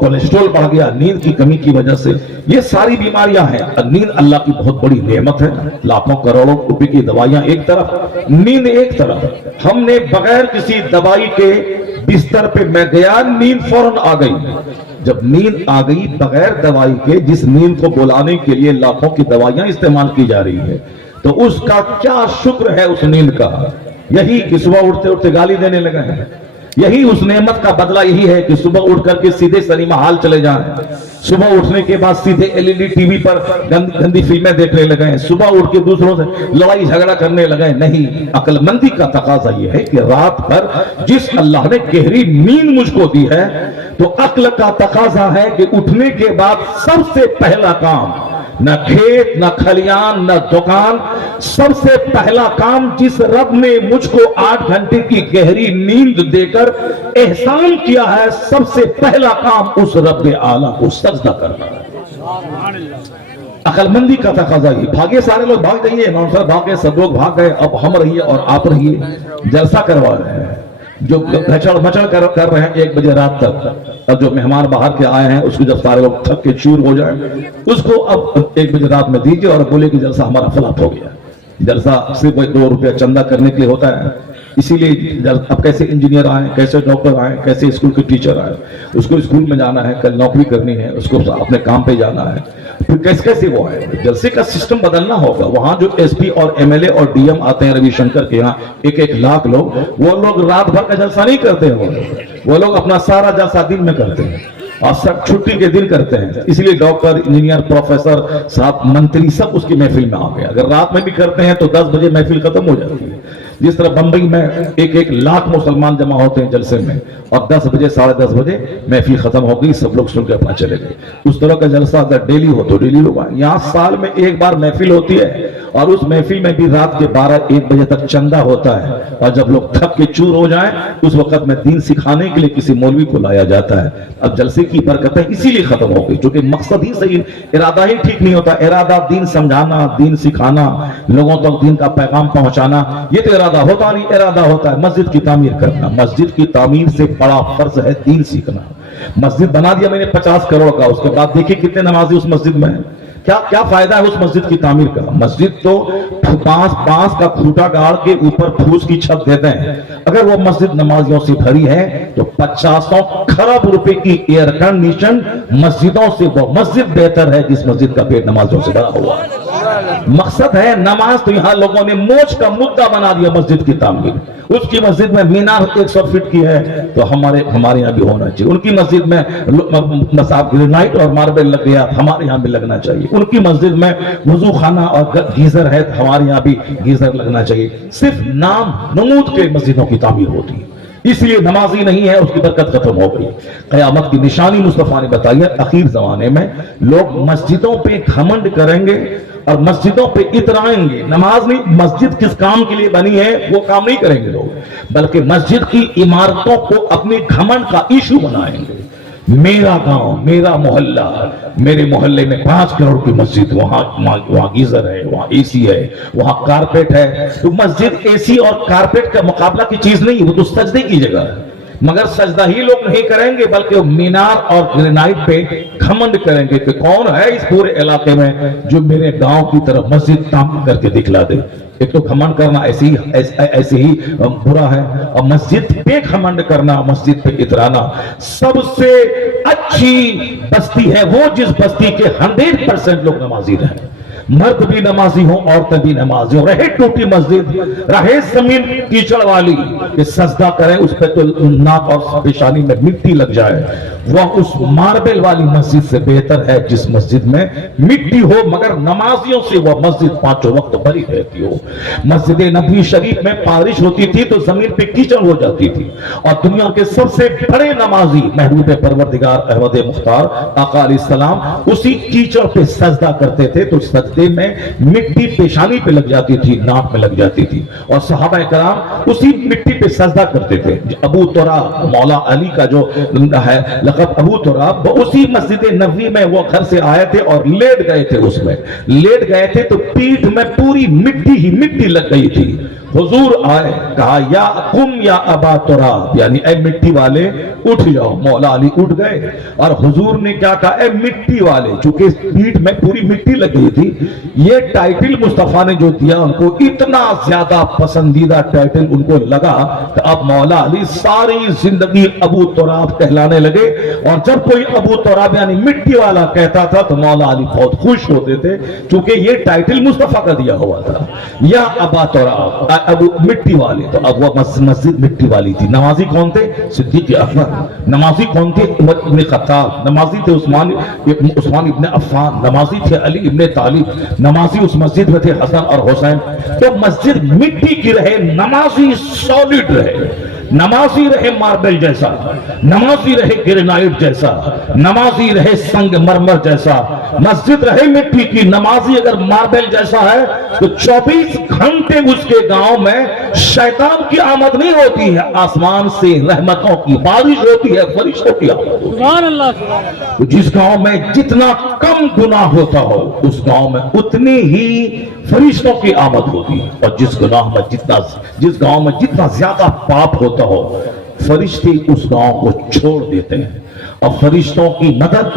کولیسٹرول بڑھ گیا نیند کی کمی کی وجہ سے. یہ ساری بیماریاں ہیں. نیند اللہ کی بہت بڑی نعمت ہے. لاکھوں کروڑوں روپے کی دوائیاں ایک طرف, نیند ایک طرف. ہم نے بغیر کسی دوائی کے بستر پہ میں گیا نیند فوراً آ گئی. جب نیند آ گئی بغیر دوائی کے, جس نیند کو بلانے کے لیے لاکھوں کی دوائیاں استعمال کی جا رہی ہے, تو اس کا کیا شکر ہے اس نیند کا. یہی کہ صبح اٹھتے اٹھتے گالی دینے لگے ہیں. یہی اس نعمت کا بدلہ یہی ہے کہ صبح اٹھ کر کے سیدھے سنیما ہال چلے جائیں. صبح اٹھنے کے بعد سیدھے LED TV پر گندی فلمیں دیکھنے لگے ہیں. صبح اٹھ کے دوسروں سے لڑائی جھگڑا کرنے لگے. نہیں, عقل مندی کا تقاضا یہ ہے کہ رات بھر جس اللہ نے گہری نیند مجھ کو دی ہے, تو عقل کا تقاضا ہے کہ اٹھنے کے بعد سب سے پہلا کام, نہ کھیت نہ کھلیان نہ دکان, سب سے پہلا کام جس رب نے مجھ کو 8 گھنٹے کی گہری نیند دے کر احسان کیا ہے, سب سے پہلا کام اس رب اعلیٰ کو سجدہ کرنا ہے. عقل مندی کا تقاضا یہ. بھاگے سارے لوگ بھاگ جائیے, امام صاحب بھاگ گئے, سب لوگ بھاگ گئے, اب ہم رہیے اور آپ رہیے. جلسہ کروا رہے ہیں جو گھچڑ مچڑ کر رہے ہیں 1 بجے رات تک. اب جو مہمان باہر کے آئے ہیں اس کو جب سارے لوگ تھک کے چور ہو جائیں, اس کو اب 1 بجے رات میں دیجیے اور بولے کہ جلسہ ہمارا فلاپ ہو گیا. جلسہ صرف 2 روپیہ چندہ کرنے کے لیے ہوتا ہے. اسی لیے اب کیسے انجینئر آئے, کیسے ڈاکٹر آئے, کیسے اسکول کے ٹیچر آئے, اس کو اسکول میں جانا ہے, کل نوکری کرنی ہے, اس کو اپنے کام پہ جانا ہے, پھر کیسے وہ آئے. جلسے کا سسٹم بدلنا ہوگا. وہاں جو SP اور MLA اور DM آتے ہیں روی شنکر کے یہاں 1-1 لاکھ لوگ, وہ لوگ رات بھر کا جلسہ نہیں کرتے ہیں. وہ لوگ اپنا سارا جلسہ دن میں کرتے ہیں اور سب چھٹی کے دن کرتے ہیں. اس لیے ڈاکٹر, انجینئر, پروفیسر صاحب, منتری سب اس کی محفل میں آ گئے. اگر رات میں بھی کرتے ہیں تو 10 بجے محفل ختم ہو جاتی ہے. جس طرح بمبئی میں 1-1 لاکھ مسلمان جمع ہوتے ہیں جلسے میں, اور 10 بجے 10:30 بجے محفل ختم ہو گئی, سب لوگ سن کے اپنا چلے گئے. اس طرح کا جلسہ اگر ڈیلی ہو تو ڈیلی ہوگا. یہاں سال میں 1 بار محفل ہوتی ہے, اور اس محفل میں بھی رات کے 12-1 بجے تک چندہ ہوتا ہے. اور جب لوگ تھک کے چور ہو جائیں اس وقت میں دین سکھانے کے لیے کسی مولوی کو لایا جاتا ہے. اب جلسے کی برکتیں اسی لیے ختم ہو گئی, جو کہ مقصد ہی صحیح, ارادہ ہی ٹھیک نہیں ہوتا. ارادہ دین سمجھانا, دین سکھانا, لوگوں تک دین کا پیغام پہنچانا, یہ تو ارادہ ہوتا نہیں. ارادہ ہوتا ہے مسجد کی تعمیر کرنا. مسجد کی تعمیر سے بڑا فرض ہے دین سیکھنا. مسجد بنا دیا میں نے 50 کروڑ کا, اس کے بعد دیکھیں کتنے نمازی اس مسجد میں ہیں. کیا فائدہ ہے اس مسجد کی تعمیر کا. مسجد تو بانس کا کھوٹا گاڑ کے اوپر پھوس کی چھت دیتے ہیں. اگر وہ مسجد نمازیوں سے بھری ہے تو 50 کھرب روپے کی ایئر کنڈیشن مسجدوں سے وہ مسجد بہتر ہے جس مسجد کا پیٹ نمازیوں سے بھرا ہوا ہے. مقصد ہے نماز, تو یہاں لوگوں نے موچ کا مدعا بنا دیا مسجد کی تعمیر. اس کی مسجد میں مینار 100 فٹ کی ہے تو ہمارے یہاں بھی ہونا چاہیے. ان کی مسجد میں گرینائٹ اور ماربل لگ گیا, ہمارے یہاں بھی لگنا چاہیے. ان کی مسجد میں وضو خانہ اور گیزر ہے, ہمارے یہاں بھی گیزر لگنا چاہیے. صرف نام نمود کے مسجدوں کی تعمیر ہوتی ہے, اس لیے نمازی نہیں ہے, اس کی برکت ختم ہو گئی. قیامت کی نشانی مصطفیٰ نے بتائی ہے. اخیر زمانے میں لوگ مسجدوں پہ گھمنڈ کریں گے اور مسجدوں پہ اترائیں گے. نماز نہیں, مسجد کس کام کے لیے بنی ہے وہ کام نہیں کریں گے لوگ, بلکہ مسجد کی عمارتوں کو اپنے گھمنڈ کا ایشو بنائیں گے. میرا گاؤں, میرا محلہ, میرے محلے میں 5 کروڑ کی مسجد, وہاں گیزر ہے, وہاں AC ہے, وہاں کارپیٹ ہے. تو مسجد AC اور کارپیٹ کا مقابلہ کی چیز نہیں, وہ تو سجدے کی جگہ ہے. مگر سجدہ ہی لوگ نہیں کریں گے بلکہ وہ مینار اور گرینائٹ پہ گھمنڈ کریں گے کہ کون ہے اس پورے علاقے میں جو میرے گاؤں کی طرف مسجد تعمیر کر کے دکھلا دے. ایک تو گھمنڈ کرنا ایسے ہی برا ہے, اور مسجد پہ گھمنڈ کرنا, مسجد پہ اترانا. سب سے اچھی بستی ہے وہ جس بستی کے 100% لوگ نمازی رہیں. مرد بھی نمازی ہوں, عورتیں بھی نمازی ہوں. رہے ٹوٹی مسجد, رہے زمین کیچڑ والی, کہ سجدہ کریں اس پہ تو ناک اور پیشانی میں مٹی لگ جائے, وہ اس ماربل والی مسجد سے بہتر ہے جس مسجد میں مٹی ہو مگر نمازیوں سے وہ مسجد 5 وقت بھری رہتی ہو. مسجد نبوی شریف میں بارش ہوتی تھی تو زمین پہ کیچڑ ہو جاتی تھی, اور دنیا کے سب سے بڑے نمازی محبوب پروردگار احمد مختار آقا علیہ السلام اسی کیچڑ پہ سجدہ کرتے تھے. تو سجدے میں مٹی پیشانی پہ لگ جاتی تھی، ناک میں لگ جاتی تھی، اور صحابہ کرام اسی مٹی پہ سجدہ کرتے تھے. ابو تراب، مولا علی کا جو ہے لقب ابو تراب، وہ اسی مسجد نبوی میں وہ گھر سے آئے تھے اور لیٹ گئے تھے. اس میں لیٹ گئے تھے تو پیٹھ میں پوری مٹی ہی مٹی لگ گئی تھی. حضور آئے، کہا یا قم یا ابا تراب، یعنی اے مٹی والے اٹھ جاؤ. مولا علی اٹھ گئے اور حضور نے کیا کہا، اے مٹی والے، چونکہ پیٹھ میں پوری مٹی لگ گئی تھی. یہ ٹائٹل مصطفیٰ نے جو دیا ان کو اتنا زیادہ پسندیدہ ٹائٹل ان کو لگا کہ اب مولا علی ساری زندگی ابو تراب کہلانے لگے. اور جب کوئی ابو تراب یعنی مٹی والا کہتا تھا تو مولا علی بہت خوش ہوتے تھے، چونکہ یہ ٹائٹل مصطفیٰ کا دیا ہوا تھا، یا ابا تراب، ابو مٹی والے. تو اب وہ مسجد مٹی والی تھی. نمازی کون تھے؟ صدیق اکبر. نمازی کون تھے؟ عمر ابن خطاب. نمازی تھے عثمان ابن عفان. نمازی تھے علی ابن طالب. نمازی اس مسجد میں تھے حسن اور حسین. تو مسجد مٹی کی رہے، نمازی سالڈ رہے، نمازی رہے ماربل جیسا، نمازی رہے گرینائٹ جیسا، نمازی رہے سنگ مرمر جیسا. مسجد رہے مٹی کی، نمازی اگر ماربل جیسا ہے تو 24 گھنٹے اس کے گاؤں میں شیطان کی آمد نہیں ہوتی ہے، آسمان سے رحمتوں کی بارش ہوتی ہے، فرشتوں کی آمد ہوتی ہے. سبحان اللہ. تو جس گاؤں میں جتنا کم گناہ ہوتا ہو اس گاؤں میں اتنی ہی فرشتوں کی آمد ہوتی ہے، اور جس گاؤں میں جتنا زیادہ پاپ ہوتا ہو فرشتے اس گاؤں کو چھوڑ دیتے ہیں. اور فرشتوں کی مدد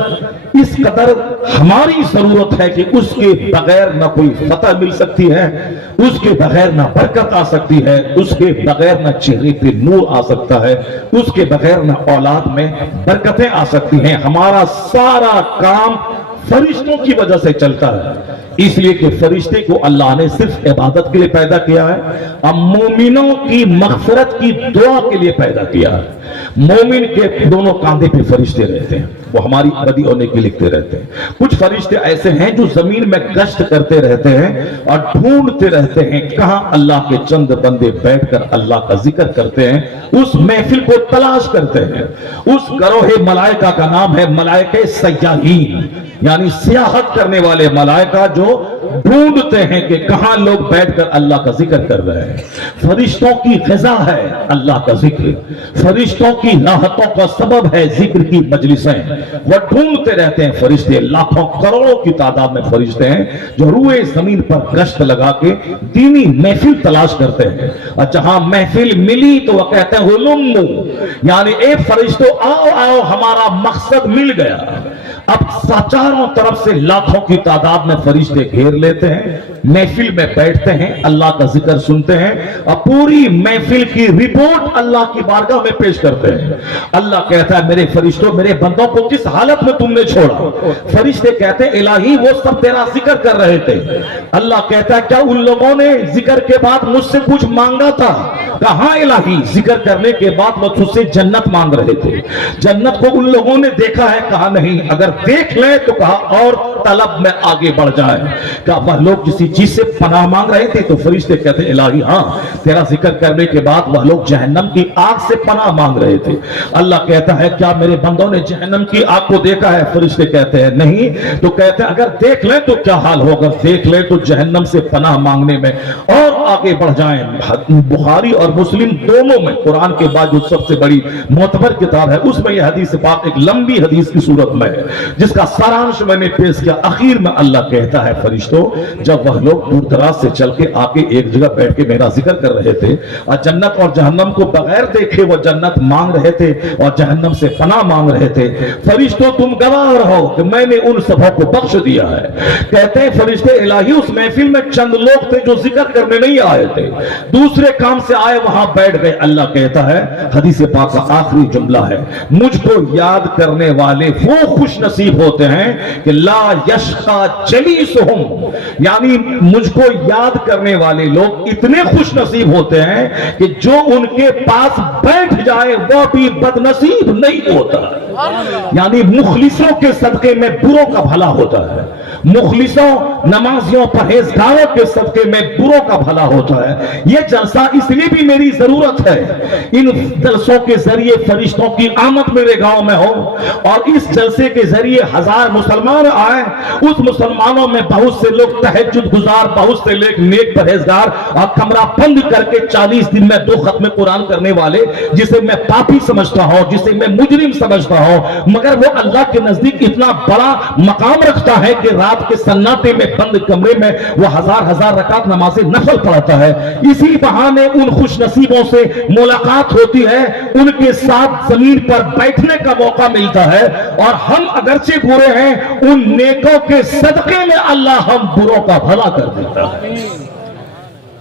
اس قدر ہماری ضرورت ہے کہ اس کے بغیر نہ کوئی فتح مل سکتی ہے، اس کے بغیر نہ برکت آ سکتی ہے، اس کے بغیر نہ چہرے پہ نور آ سکتا ہے، اس کے بغیر نہ اولاد میں برکتیں آ سکتی ہیں. ہمارا سارا کام فرشتوں کی وجہ سے چلتا ہے، اس لیے کہ فرشتے کو اللہ نے صرف عبادت کے لیے پیدا کیا ہے، اب مومنوں کی مغفرت کی دعا کے لیے پیدا کیا ہے. مومن کے دونوں کاندھے پہ فرشتے رہتے ہیں، وہ ہماری بدی ہونے کے لکھتے رہتے ہیں. کچھ فرشتے ایسے ہیں جو زمین میں گشت کرتے رہتے ہیں اور ڈھونڈتے رہتے ہیں کہاں اللہ کے چند بندے بیٹھ کر اللہ کا ذکر کرتے ہیں، اس محفل کو تلاش کرتے ہیں. اس گروہ ملائکہ کا نام ہے ملائکہ سیاحین، یعنی سیاحت کرنے والے ملائکہ جو ڈھونڈتے ہیں کہ کہاں لوگ بیٹھ کر اللہ کا ذکر کر رہے ہیں. فرشتوں کی غذا ہے اللہ کا ذکر، فرشتوں کی راحتوں کا سبب ہے ذکر کی مجلسیں. وہ ڈھونڈتے رہتے ہیں فرشتے، لاکھوں کروڑوں کی تعداد میں فرشتے ہیں جو روئے زمین پر گشت لگا کے دینی محفل تلاش کرتے ہیں. اور جہاں محفل ملی تو وہ کہتے ہیں ہلمو، یعنی اے فرشتوں آؤ آؤ ہمارا مقصد مل گیا. اب چاروں طرف سے لاکھوں کی تعداد میں فرشتے گھیر لیتے ہیں، محفل میں بیٹھتے ہیں، اللہ کا ذکر سنتے ہیں اور پوری محفل کی رپورٹ اللہ کی بارگاہ میں پیش کرتے ہیں. اللہ کہتا ہے میرے فرشتوں، میرے بندوں کو کس حالت میں تم نے چھوڑا؟ فرشتے کہتے ہیں الہی وہ سب تیرا ذکر کر رہے تھے. اللہ کہتا ہے کیا ان لوگوں نے ذکر کے بعد مجھ سے کچھ مانگا تھا؟ کہاں الہی، ذکر کرنے کے بعد وہ تجھ سے جنت مانگ رہے تھے. جنت کو ان لوگوں نے دیکھا ہے؟ کہا نہیں. اگر دیکھ لیں تو کہا اور طلب میں آگے بڑھ جائیں. کہا وہ لوگ کسی چیز سے پناہ مانگ رہے تھے؟ تو فرشتے کہتے ہیں الہی ہاں، تیرا ذکر کرنے کے بعد وہ لوگ جہنم کی آگ سے پناہ مانگ رہے تھے. اللہ کہتا ہے کیا میرے بندوں نے جہنم کی آگ کو دیکھا ہے؟ فرشتے کہتے ہیں نہیں. تو کہتے ہیں اگر دیکھ لیں تو کیا حال ہوگا؟ دیکھ لیں تو جہنم سے پناہ مانگنے میں اور آگے بڑھ جائیں. بخاری اور مسلم دونوں میں قرآن کے بعد جو سب سے بڑی معتبر کتاب ہے اس میں یہ حدیث پاک ایک لمبی حدیث کی صورت میں ہے جس کا سارانش میں نے پیش کیا. آخر میں اللہ کہتا ہے فرشتوں جب وہ لوگ دور دراز سے چل کے آ کے ایک جگہ بیٹھ کے میرا ذکر کر رہے تھے اور جنت اور جہنم کو بغیر دیکھے وہ جنت مانگ رہے تھے اور جہنم سے پناہ مانگ رہے تھے، فرشتوں تم گواہ رہو کہ میں نے ان سبوں کو بخش دیا ہے. کہتے ہیں فرشتے الہی اس محفل میں چند لوگ تھے جو ذکر کرنے نہیں آئے تھے، دوسرے کام سے آئے وہاں بیٹھ گئے. اللہ کہتا ہے حدیث پاک کا آخری جملہ ہے مجھ کو یاد کرنے والے وہ خوش نصیب ہوتے ہیں کہ لا یشقا جلیسہم، یعنی مجھ کو یاد کرنے والے لوگ اتنے خوش نصیب ہوتے ہیں کہ جو ان کے پاس بیٹھ جائے وہ بھی بد نصیب نہیں ہوتا. یعنی مخلصوں کے صدقے میں بروں کا بھلا ہوتا ہے، مخلصوں نمازیوں پرہیزگاروں کے صدقے میں بروں کا بھلا ہوتا ہے۔ یہ جلسہ اس لیے بھی میری ضرورت ہے، ان جلسوں کے ذریعے فرشتوں کی آمد میرے گاؤں میں ہو، اور اس جلسے کے ذریعے 1000 مسلمان آئے، اس مسلمانوں میں بہت سے لوگ تہجد گزار، بہت سے لوگ نیک پرہیزگار، اور کمرہ بند کر کے 40 دن میں 2 ختم قرآن کرنے والے، جسے میں پاپی سمجھتا ہوں، جسے میں مجرم سمجھتا ہوں، مگر وہ اللہ کے نزدیک اتنا بڑا مقام رکھتا ہے کہ رات کے سناٹے میں بند کمرے میں وہ 1000 رکعت نماز نفل پڑھتا ہے۔ اسی بہانے ان خوش نصیبوں سے ملاقات ہوتی ہے، ان کے ساتھ زمین پر بیٹھنے کا موقع ملتا ہے، اور ہم اگرچہ برے ہیں، ان نیکوں کے صدقے میں اللہ ہم بروں کا بھلا کر دیتا ہے۔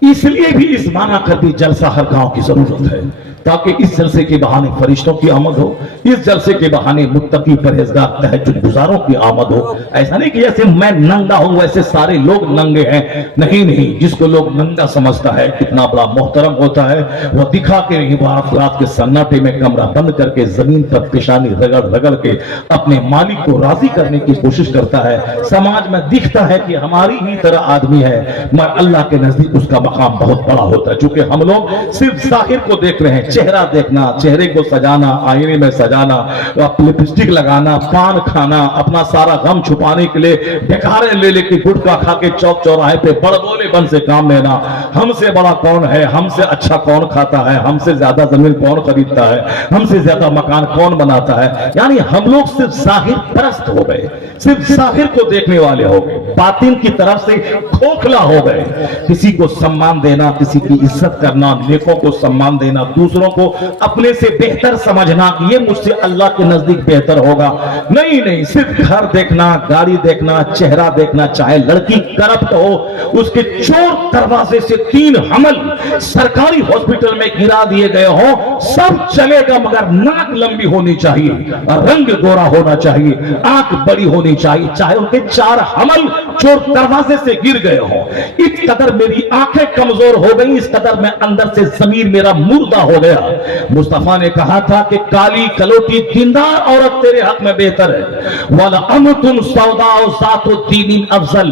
اس لیے بھی اس معنی کر بھی جلسہ ہر گاؤں کی ضرورت ہے، تاکہ اس جلسے کے بہانے فرشتوں کی آمد ہو، اس جلسے کے بہانے متقی پرہیزگار تہجد گزاروں کی آمد ہو۔ ایسا نہیں کہ جیسے میں ننگا ہوں ویسے سارے لوگ ننگے ہیں، نہیں، جس کو لوگ ننگا سمجھتا ہے کتنا بڑا محترم ہوتا ہے، وہ دکھا کے نہیں، وہ رات کے سناٹے میں کمرہ بند کر کے زمین پر پیشانی رگڑ کے اپنے مالک کو راضی کرنے کی کوشش کرتا ہے۔ سماج میں دکھتا ہے کہ ہماری ہی طرح آدمی ہے، مگر اللہ کے نزدیک اس کا مقام بہت بڑا ہوتا ہے، چونکہ ہم لوگ صرف ظاہر کو دیکھ رہے ہیں، چہرہ دیکھنا، چہرے کو سجانا، آئینے میں سجانا، لپسٹک لگانا، پان کھانا، اپنا سارا غم چھپانے کے لیے ڈکارے لے کے گٹکا کھا کے چوک چوراہے پہ بڑ بولے بن سے کام لینا، ہم سے بڑا کون ہے، ہم سے اچھا کون کھاتا ہے، ہم سے زیادہ زمین کون خریدتا ہے، ہم سے زیادہ مکان کون بناتا ہے۔ یعنی ہم لوگ صرف ظاہر پرست ہو گئے، صرف ظاہر کو دیکھنے والے ہو گئے، باطن کی طرف سے کھوکھلا ہو گئے۔ کسی کو سمان دینا، کسی کی عزت کرنا، نیکوں کو سمان دینا، دوسروں کو اپنے سے بہتر سمجھنا کہ یہ مجھ سے اللہ کے نزدیک بہتر ہوگا، نہیں، صرف گھر دیکھنا، گاڑی دیکھنا، چہرہ دیکھنا، چاہے لڑکی کرپٹ ہو، اس کے چور دروازے سے 3 حمل سرکاری ہاسپٹل میں گرا دیے گئے ہوں، سب چلے گا، مگر ناک لمبی ہونی چاہیے، رنگ گورا ہونا چاہیے، آنکھ بڑی ہونی چاہیے، چاہے ان کے 4 حمل چور دروازے سے گر گئے ہوں۔ اس قدر میری آنکھیں کمزور ہو گئی، اس قدر میں اندر سے ضمیر میرا مردہ ہو گیا۔ مصطفیٰ نے کہا تھا کہ کالی کلوٹی دیندار عورت تیرے حق میں بہتر ہے، وَلَأَمْتُنْ سَوْدَاءُ ذَاتُ الدِّينِ افضل۔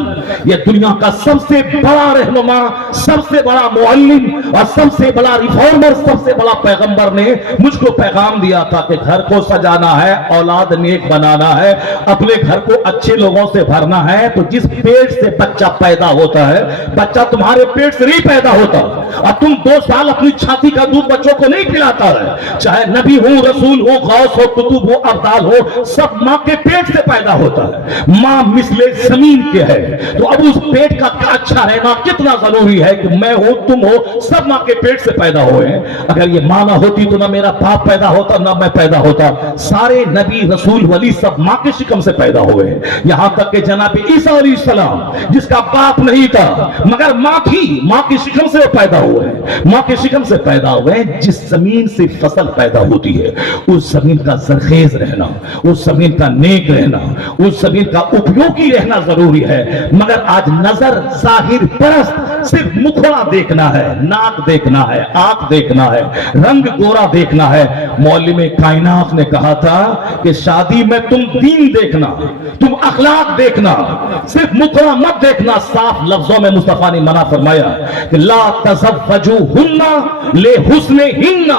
یہ دنیا کا سب سے بڑا رہنما، سب سے بڑا معلم، اور سب سے بڑا ریفارمر، سب سے بڑا پیغمبر نے مجھ کو پیغام دیا تھا کہ گھر کو سجانا ہے، اولاد نیک بنانا ہے، اپنے گھر کو اچھے لوگوں سے بھرنا ہے، تو جس پیٹ سے بچہ پیدا ہوتا ہے، بچہ تمہارے پیٹ سے نہیں پیدا ہوتا، اور تم 2 سال اپنی چھاتی کا دودھ بچوں کو نہیں پلاتا ہے، چاہے نبی ہو، رسول ہو، غوث ہو، کتب ہو، ابدال ہو، سب ماں کے پیٹ سے پیدا ہوتا ہے۔ ماں مثل زمین کے ہے، تو اب اس پیٹ کا اچھا رہنا کتنا ضروری ہے کہ میں ہوں، تم ہو، سب ماں کے پیٹ سے پیدا ہوئے ہیں۔ اگر یہ ماں نہ ہوتی تو نہ میرا باپ پیدا ہوتا، نہ میں پیدا ہوتا، سارے نبی رسول ولی سب ماں کے شکم سے پیدا ہوئے ہیں، یہاں تک کہ جناب عیسیٰ علیہ السلام جس کا باپ نہیں تھا مگر ماں تھی، ماں کی شکم سے وہ پیدا ہوئے ہیں، ماں کے شکم سے پیدا ہوئے ہیں۔ جس زمین سے فصل پیدا ہوتی ہے اس زمین کا زرخیز رہنا، اس زمین کا نیک رہنا، اس زمین کا اپیوگی رہنا ضروری ہے، مگر آج نظر ظاہر پرست، صرف مکھڑا دیکھنا ہے، ناک دیکھنا ہے، آنکھ دیکھنا ہے، رنگ گورا دیکھنا ہے۔ معلم کائنات نے کہا تھا کہ شادی میں تم دین دیکھنا، تم اخلاق دیکھنا، صرف مکھڑا مت دیکھنا۔ صاف لفظوں میں مصطفیٰ نے منع فرمایا کہ لا تزوجوہن لحسنہن،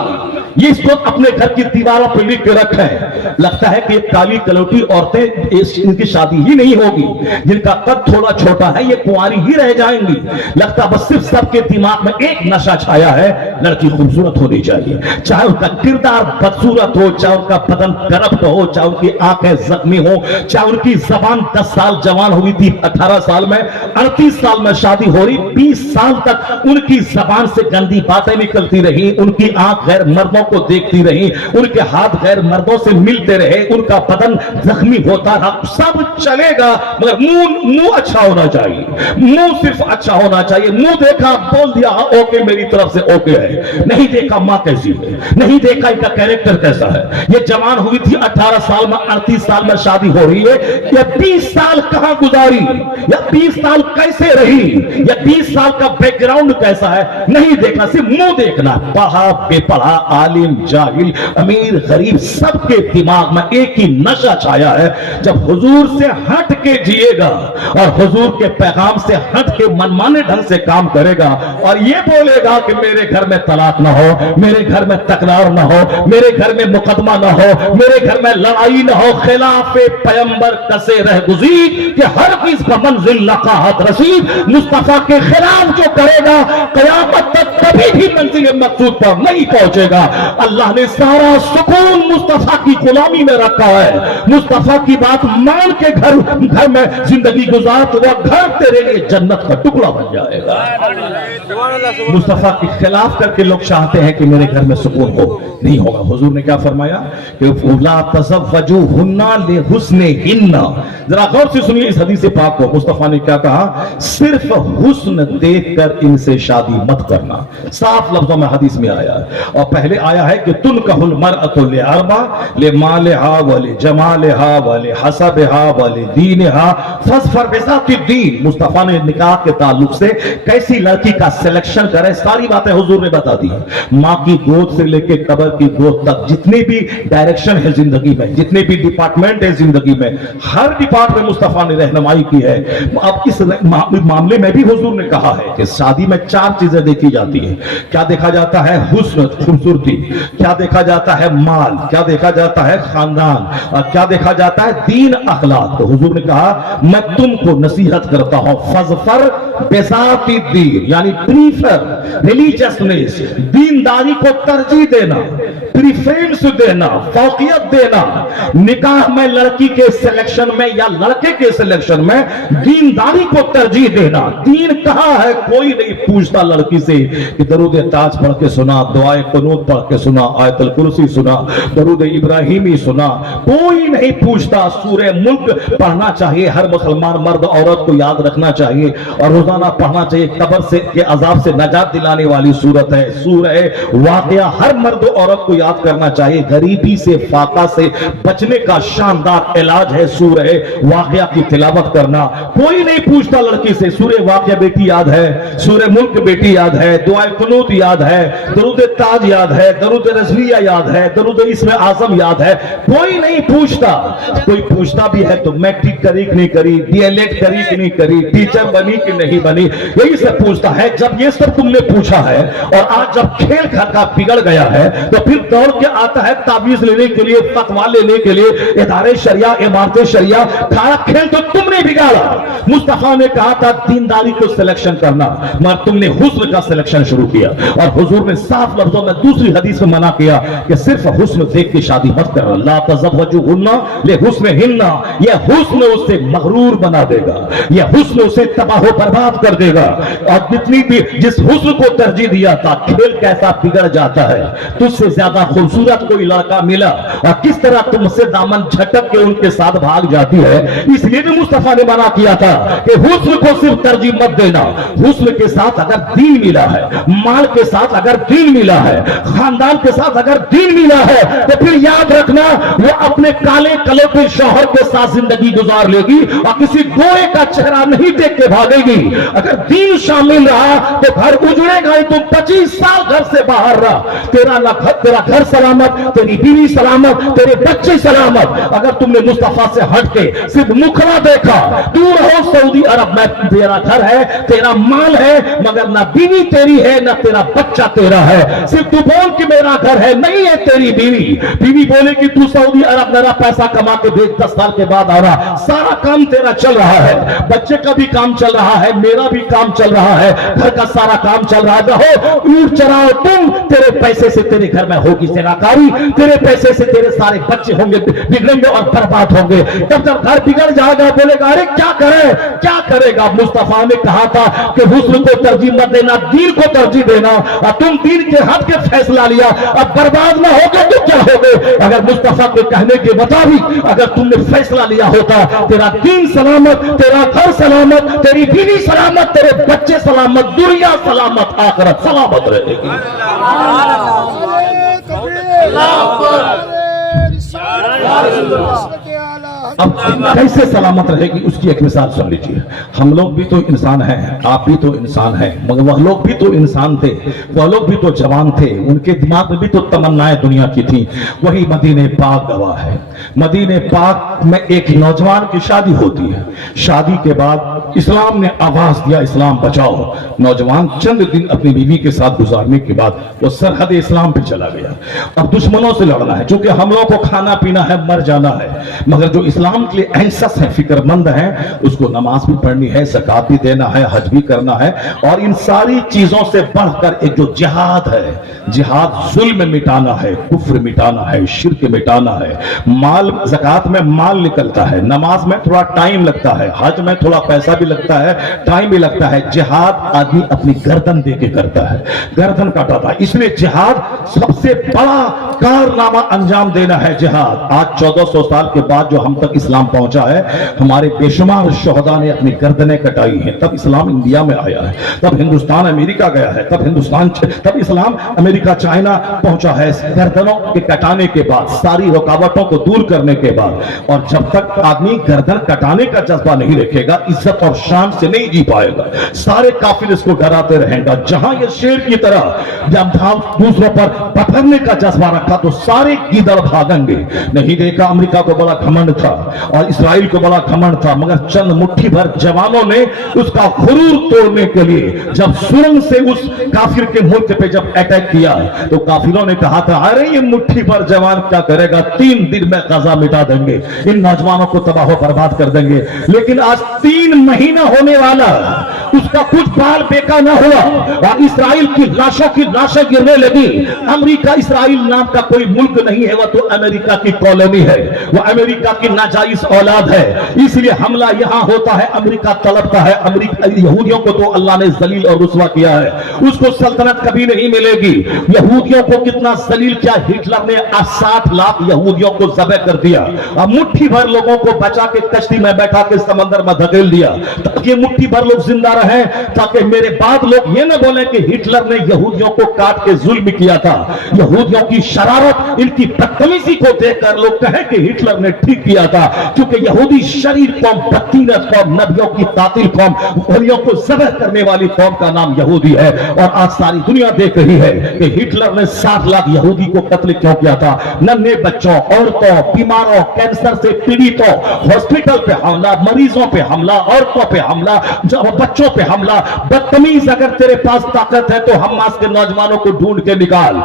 یہ اس کو اپنے گھر کی دیواروں پہ لکھ کے رکھیں۔ لگتا ہے کہ کالی کلوٹی عورتیں ان کی شادی ہی نہیں ہوگی، جن کا قد تھوڑا چھوٹا ہے یہ کنواری ہی رہ جائیں گی۔ لگتا بس صرف سب کے دماغ میں ایک نشہ چھایا ہے، لڑکی خوبصورت ہونی چاہیے، چاہے ان کا کردار بدصورت ہو، چاہے ان کا بدن کرپٹ ہو، چاہے ان کی آنکھیں زخمی ہو، چاہے ان کی زبان 10 سال جوان ہوئی تھی 18 سال میں، 38 سال میں شادی ہو رہی، 20 سال تک ان کی زبان سے گندی باتیں نکلتی رہی، ان کی آنکھ غیر مردوں کو دیکھتی رہی، ان کے ہاتھ غیر مردوں سے ملتے رہے، ان کا بدن زخمی ہوتا رہا، سب چلے گا مگر منہ اچھا ہونا چاہیے، منہ صرف اچھا ہونا چاہیے۔ منہ دیکھا بول دیا ہاں اوکے میری طرف سے اوکے ہے، نہیں دیکھا ماں کیسی ہے، نہیں دیکھا ان کا کیریکٹر کیسا ہے۔ یہ جوان ہوئی تھی 18 سال میں، 38 سال میں شادی ہو رہی ہے، یہ 20 سال کہاں گزاری، या 20 साल कैसे रही, या 20 साल का बैकग्राउंड कैसा है, नहीं देखना, सिर्फ मुंह देखना। पढ़ा बेपढ़ा, आलिम जाहिल, अमीर गरीब, सबके दिमाग में एक ही नशा छाया है, जब हुजूर से हट के जिएगा और हुजूर के पैगाम से हट के मनमाने ढंग से काम करेगा और ये बोलेगा कि मेरे घर में तलाक ना हो, मेरे घर में तकरार ना हो, मेरे घर में मुकदमा ना हो, मेरे घर में लड़ाई ना हो, खिलाफे पैगंबर कसे रह गुज़ीर कि हर किस मंजिल लकाहत रसीद, मुस्तफा के खिलाफ जो करेगा कयामत तक कभी भी मंजिल मकसूद पर नहीं पहुंचेगा। अल्लाह ने सारा सुकून मुस्तफा की गुलामी में रखा है। मुस्तफा की बात मान के घर में जिंदगी गुजार तो वह घर तेरे लिए जन्नत का टुकड़ा बन जाएगा। मुस्तफा के खिलाफ करके लोग चाहते हैं कि मेरे घर में सुकून हो, नहीं होगा। हुजूर ने क्या फरमाया कि ला तज़व्वजुहुन्ना लिहुस्निहिन्ना। जरा गौर से सुनिए इस हदीस पाक को। मुस्तफा ने क्या कहा, सिर्फ हुस्न देखकर इनसे शादी मत करना। साफ लफ्जों में हदीस में आया है। और पहले आया है कि तुनकहुल मरअतु लिअरबा लिमालिहा व लिजमालिहा व लिहसबिहा व लिदीनिहा फज़फर बिज़ातिद्दीन। मुस्तफा ने निकाह के ताल्लुक से कैसी लड़की का सिलेक्शन करे, सारी बातें हुजूर ने बता दी है। माँ की गोद से लेके कब्र की गोद तक जितने भी डायरेक्शन है जिंदगी में, जितने भी डिपार्टमेंट है जिंदगी में, हर डिपार्टमेंट में मुस्तफा ने रहनुमाई की है। अब इस मामले में भी हुजूर ने कहा है कि शादी में 4 चीजें देखी जाती है। क्या देखा जाता है? हुस्न, खूबसूरती। क्या देखा जाता है? माल। क्या देखा जाता है? खानदान। और क्या देखा जाता है? दीन, अखलाक। तो हुजूर ने कहा मैं तुमको नसीहत करता हूं, फज़फर बिज़ातिद्दीन, यानी प्रीफर रिलीजियसनेस, दीनदारी को तरजीह देना, प्रीफरेंस देना, फौकियत देना। निकाह में लड़की के सिलेक्शन में या लड़के के सिलेक्शन में दीनदारी को तरजीह देना। दीन कहां है? कोई नहीं पूछता लड़की से कि दरूद ताज पढ़ के सुना, दुआए कुनूत पढ़ के सुना, आयतुल कुर्सी सुना, दरूद इब्राहिमी सुना, कोई नहीं पूछता। सूरह मुल्क पढ़ना चाहिए, हर मुसलमान मर्द औरत को याद रखना चाहिए और रोजाना पढ़ना चाहिए। कब्र से के अजाब से नजात दिलाने वाली सूरत है सूरह वाक़िया, हर मर्द औरत को याद करना चाहिए। गरीबी से, फाका से बचने का शानदार इलाज है सूरह वाक़िया की तिलावत करना। कोई नहीं पूछता लड़की से सूरह वाक़िया बेटी याद है, सूरह मुल्क बेटी याद है, दुआए कुनूत याद है, दरूद ताज याद है, दरूद रज़विया याद है, दरूद इस्म आज़म याद है। कोई नहीं पूछता। कोई पूछता भी है तो मैट्रिक करी कि नहीं करी, डीएलएड करी कि नहीं करी, टीचर बनी कि नहीं बनी, यही सब पूछता है। जब ये सब तुमने पूछा है और आज जब खेल घर का बिगड़ गया है तो फिर दौड़ के आता है तावीज लेने के लिए, फतवा लेने के लिए, इदारे शरिया, इमारतें शरिया। खाना खेल तो तुमने बिगाड़ा। मुस्तफा ने कहा था दीनदारी को सिलेक्शन करना, मगर तुमने हुस्न का सिलेक्शन शुरू किया। और हुजूर ने साफ लफ्जों में दूसरी हदीस में मना किया कि सिर्फ हुस्न देख के शादी मत करना। ला तज़व्वजुहुन्ना लिहुस्निहिन्ना। यह हुस्न उसे मगरूर बना देगा, यह हुस्न उसे तबाह बर्बाद कर देगा। और जितनी भी जिस हुस्न को तरजीह दिया था, खेल कैसा बिगड़ जाता है। तुझसे ज्यादा खूबसूरत कोई लड़का मिला और किस तरह तुमसे दामन झटक के उनके साथ भाग जाती है। इसलिए भी मुस्तफा ने मना किया था कि हुस्न को सिर्फ तरजीह मत देना। हुस्न के साथ अगर दीन मिला है, माल के साथ अगर दीन मिला है, खानदान के साथ अगर दीन मिला है, तो फिर याद रखना वो अपने काले कलौटे शौहर के साथ जिंदगी गुजार लेगी और किसी गोए का चेहरा नहीं देख के भागेगी। अगर दीन शामिल रहा तो घर उजड़ेगा ही। तुम 25 साल घर से बाहर रहा, तेरा घर सलामत, तेरी बीवी सलामत, तेरे बच्चे सलामत। अगर तुमने मुस्तफा से हट के सिर्फ मुखड़ा देखा, दूर हो सऊदी अरब में, तेरा घर है, तेरा माल है, मगर ना बीवी तेरी है ना तेरा बच्चा तेरा है। सिर्फ तू बोल कि मेरा घर है, नहीं है तेरी बीवी। बीवी बोले कि तू सऊदी अरब मेरा पैसा कमा के भेज, 10 साल के बाद आ रहा, सारा काम तेरा चल रहा है, बच्चे का भी काम चल रहा है, मेरा भी काम चल रहा है, घर का सारा काम चल रहा है। ऊंट चराओ तुम, तेरे पैसे से तेरे घर में होगी सेनाकारी, तेरे पैसे से तेरे सारे बच्चे होंगे बिगड़ेंगे और बर्बाद होंगे। तब जब घर बिगड़ जाएगा बोलेगा अरे क्या करे, क्या करेगा। मुस्तफा ने कहा था कि हुस्न को तरजीह मत देना, दीन को तरजीह देना। और तुम दीन के हद के फैसला लिया, अब बर्बाद ना होगे तो क्या होगे। अगर मुस्तफा के कहने के मुताबिक अगर तुमने फैसला लिया होता, तेरा दीन सलामत, तेरा घर सलामत, तेरी बीवी सलामत, तेरे बच्चे सलामत, दुनिया सलामत, आखिरत सलामत रहेगी। अब कैसे सलामत रहेगी उसकी एक मिसाल सुन लीजिए। हम लोग भी तो इंसान हैं, आप भी तो इंसान हैं, मगर वह लोग भी तो इंसान थे, वह लोग भी तो जवान थे, उनके दिमाग में भी तो तमन्नाएं दुनिया की थी। वही मदीने पाक गवाह है। मदीने पाक में एक नौजवान की शादी होती है। शादी के बाद इस्लाम ने आवाज दिया, इस्लाम बचाओ। नौजवान चंद दिन अपनी बीवी के साथ गुजारने के बाद वो सरहद इस्लाम पे चला गया। अब दुश्मनों से लड़ना है, क्योंकि हम लोगों को खाना पीना है, मर जाना है, मगर जो इस्लाम के लिए एहसास है, फिक्रमंद है, उसको नमाज भी पढ़नी है, ज़कात भी देना है, हज भी करना है। और इन सारी चीजों से बढ़कर एक जो जिहाद है, जिहाद जुल्म मिटाना है, कुफ्र मिटाना है, शिर्क मिटाना है। माल, ज़कात में माल निकलता है, नमाज में थोड़ा टाइम लगता है, हज में थोड़ा पैसा भी लगता है, टाइम भी लगता है। जिहाद आदमी अपनी गर्दन दे के करता है, गर्दन काटा था। इसलिए जिहाद सबसे बड़ा कारनामा अंजाम देना है। जिहाद आज 1400 साल के बाद जो हम तक इस्लाम पहुंचा है, हमारे बेशुमार शोहदा ने अपनी गर्दनें कटाई हैं, तब इस्लाम इंडिया में आया है, तब हिंदुस्तान अमेरिका गया है, तब इस्लाम अमेरिका चाइना पहुंचा है। गर्दनों के कटाने के बाद, सारी रुकावटों को दूर करने के बाद, और जब तक आदमी गर्दन कटाने का जज्बा नहीं रखेगा, इज्जत और शान से नहीं जी पाएगा। सारे काफिर इसको डराते रहेंगे। जहां ये शेर की तरह जब दूसरों पर पकड़ने का जज्बा रखा तो सारे गीदड़ भागेंगे। नहीं देखा, अमेरिका को बड़ा घमंड था और इस्राइल को बड़ा घमंड था, मगर चंद मुट्ठी भर जवानों ने उसका गुरूर तोड़ने के लिए जब सुरंग से उस काफिर के मुल्क पे जब अटैक किया, तो काफिरों ने कहा था, अरे ये मुट्ठी भर जवान क्या करेगा, 3 दिन में गजा मिटा देंगे, इन नौजवानों को तबाह बर्बाद कर देंगे। लेकिन आज 3 महीना होने वाला, उसका कुछ बाल बेका न हुआ और इस्राइल की लाशों की लाशें गिरने लगी। अमेरिका इस्राइल नाम का कोई मुल्क नहीं है, वह तो अमेरिका की कॉलोनी है, वह अमेरिका की नाजायज औलाद है। इसलिए हमला यहां होता है, अमेरिका तड़पता है। अमेरिका यहूदियों को तो अल्लाह ने जलील और रुस्वा किया है, उसको सल्तनत कभी नहीं मिलेगी। यहूदियों को कितना जलील किया, हिटलर ने 60 लाख यहूदियों को ज़बह कर दिया और मुट्ठी भर लोगों को बचा के कश्ती में बैठा के समंदर में धकेल दिया, ताकि ये मुट्ठी भर लोग जिंदा रहे, ताकि मेरे बाद लोग ये न बोले कि हिटलर ने यहूदियों को काट के जुल्म किया था। यहूदियों की शरारत, इनकी बदतमीजी को देखकर लोग कहें कि हिटलर ने ठीक किया था, क्योंकि यहूदी शरीर कौम, बदतीनत कौम, नबियों की कातिल कौम, वलियों को ज़बह करने वाली कौम का नाम यहूदी है। और आज सारी दुनिया देख रही है कि हिटलर ने 60 लाख यहूदी को कत्ल क्यों किया था। नन्हे बच्चों, औरतों, बीमारों, कैंसर से पीड़ितों, हॉस्पिटल पे हमला, मरीजों पे हमला, औरतों पे हमला, बच्चों पे हमला। बदतमीज, अगर तेरे पास ताकत है तो हमास के नौजवानों को ढूंढ के निकाल,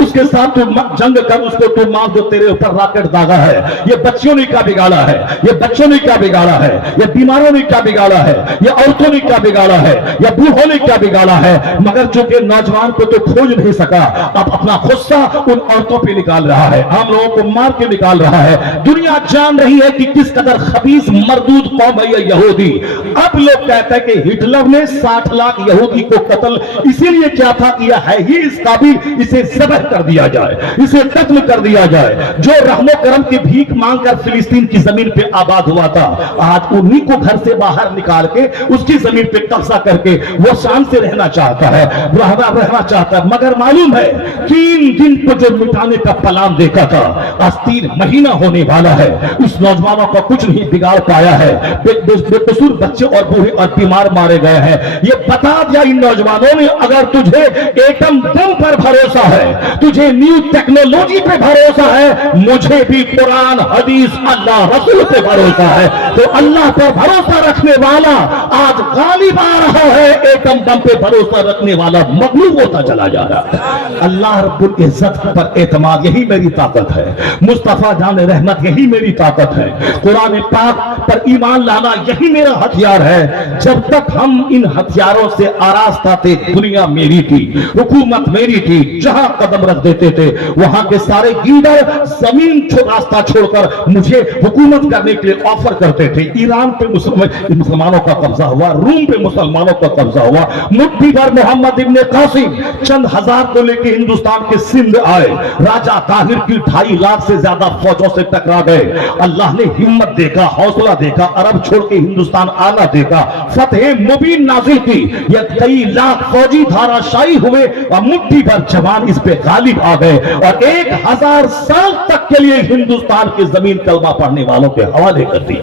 उसके साथ तू जंग कर, उसको तू मार जो तेरे ऊपर रॉकेट दागा है। ये बच्चों ने क्या बिगाड़ा है, ये बच्चों ने क्या बिगाड़ा है, ये बीमारों ने क्या बिगाड़ा है, ये औरतों ने क्या बिगाड़ा है, या बूढ़ों ने क्या बिगाड़ा है। मगर चूंकि नौजवान को तो खोज नहीं सका, अब अपना गुस्सा उन औरतों पे निकाल रहा है, आम लोगों को मार के निकाल रहा है। दुनिया जान रही है कि किस कदर खबीस मरदूद कौम है ये यहूदी। अब लोग कहते हैं कि हिटलर ने 60 लाख यहूदी को कत्ल इसीलिए किया था कि यह है ही इस काबिल, इसे ज़बह कर दिया जाए, इसे कत्ल कर दिया जाए। जो रहमो करम की भीख मांगकर फिलिस्तीन की जमीन पे आबाद हुआ था, आज उन्हीं को घर से बाहर निकाल के उसकी जमीन पे कब्जा करके वो शान से रहना चाहता है, रहना चाहता है। मगर मालूम है 3 दिन को जो मिटाने का प्लान देखा था, आज 3 महीना होने वाला है। उस नौजवानों का कुछ नहीं बिगाड़ पाया है। बेकसूर बच्चे और बूढ़े और बीमार मारे गए हैं। ये बता दिया इन नौजवानों ने, अगर तुझे एटम बम पर भरोसा है, तुझे न्यू टेक्नोलॉजी पे भरोसा है, मुझे भी कुरान, हदीस, अल्लाह रसूल पे भरोसा है। तो अल्लाह पर भरोसा रखने वाला आज गालिब आ रहा है, एटम बम पे भरोसा रखने वाला मगलूब होता चला जा रहा है। अल्लाह रब्बुल इज्जत पर एतमाद, यही मेरी ताकत है। मुस्तफा जान रहमत, यही मेरी ताकत है। कुरान पाक पर ईमान लाना, यही मेरा हथियार है। जब तक हम इन हथियारों से आरास्ता थे, दुनिया मेरी थी, हुकूमत मेरी थी, जहां कदम रख देते थे वहां के सारे लीडर जमीन रास्ता छोड़कर मुझे हुकूमत करने के लिए ऑफर करते थे। ईरान पे मुसलमानों का कब्जा हुआ, रूम पे मुसलमानों का कब्जा हुआ। मुट्ठी भर मोहम्मद इब्ने कासिम चंद हजार को लेकर हिंदुस्तान के सिंध आए। राजा ताहिर की 2.5 लाख लाख से ज्यादा फौजों से टकरा गए। अल्लाह ने हिम्मत देखा, हौसला देखा, अरब छोड़ के हिंदुस्तान आना देखा, फतेह मुबीन नाजिल की। ये कई लाख फौजी धाराशायी हुए और मुट्ठी भर जवान इस पे गालिब आ गए और 1000 साल तक के लिए हिंदुस्तान की जमीन कलमा पढ़ने वालों के हवाले कर दी।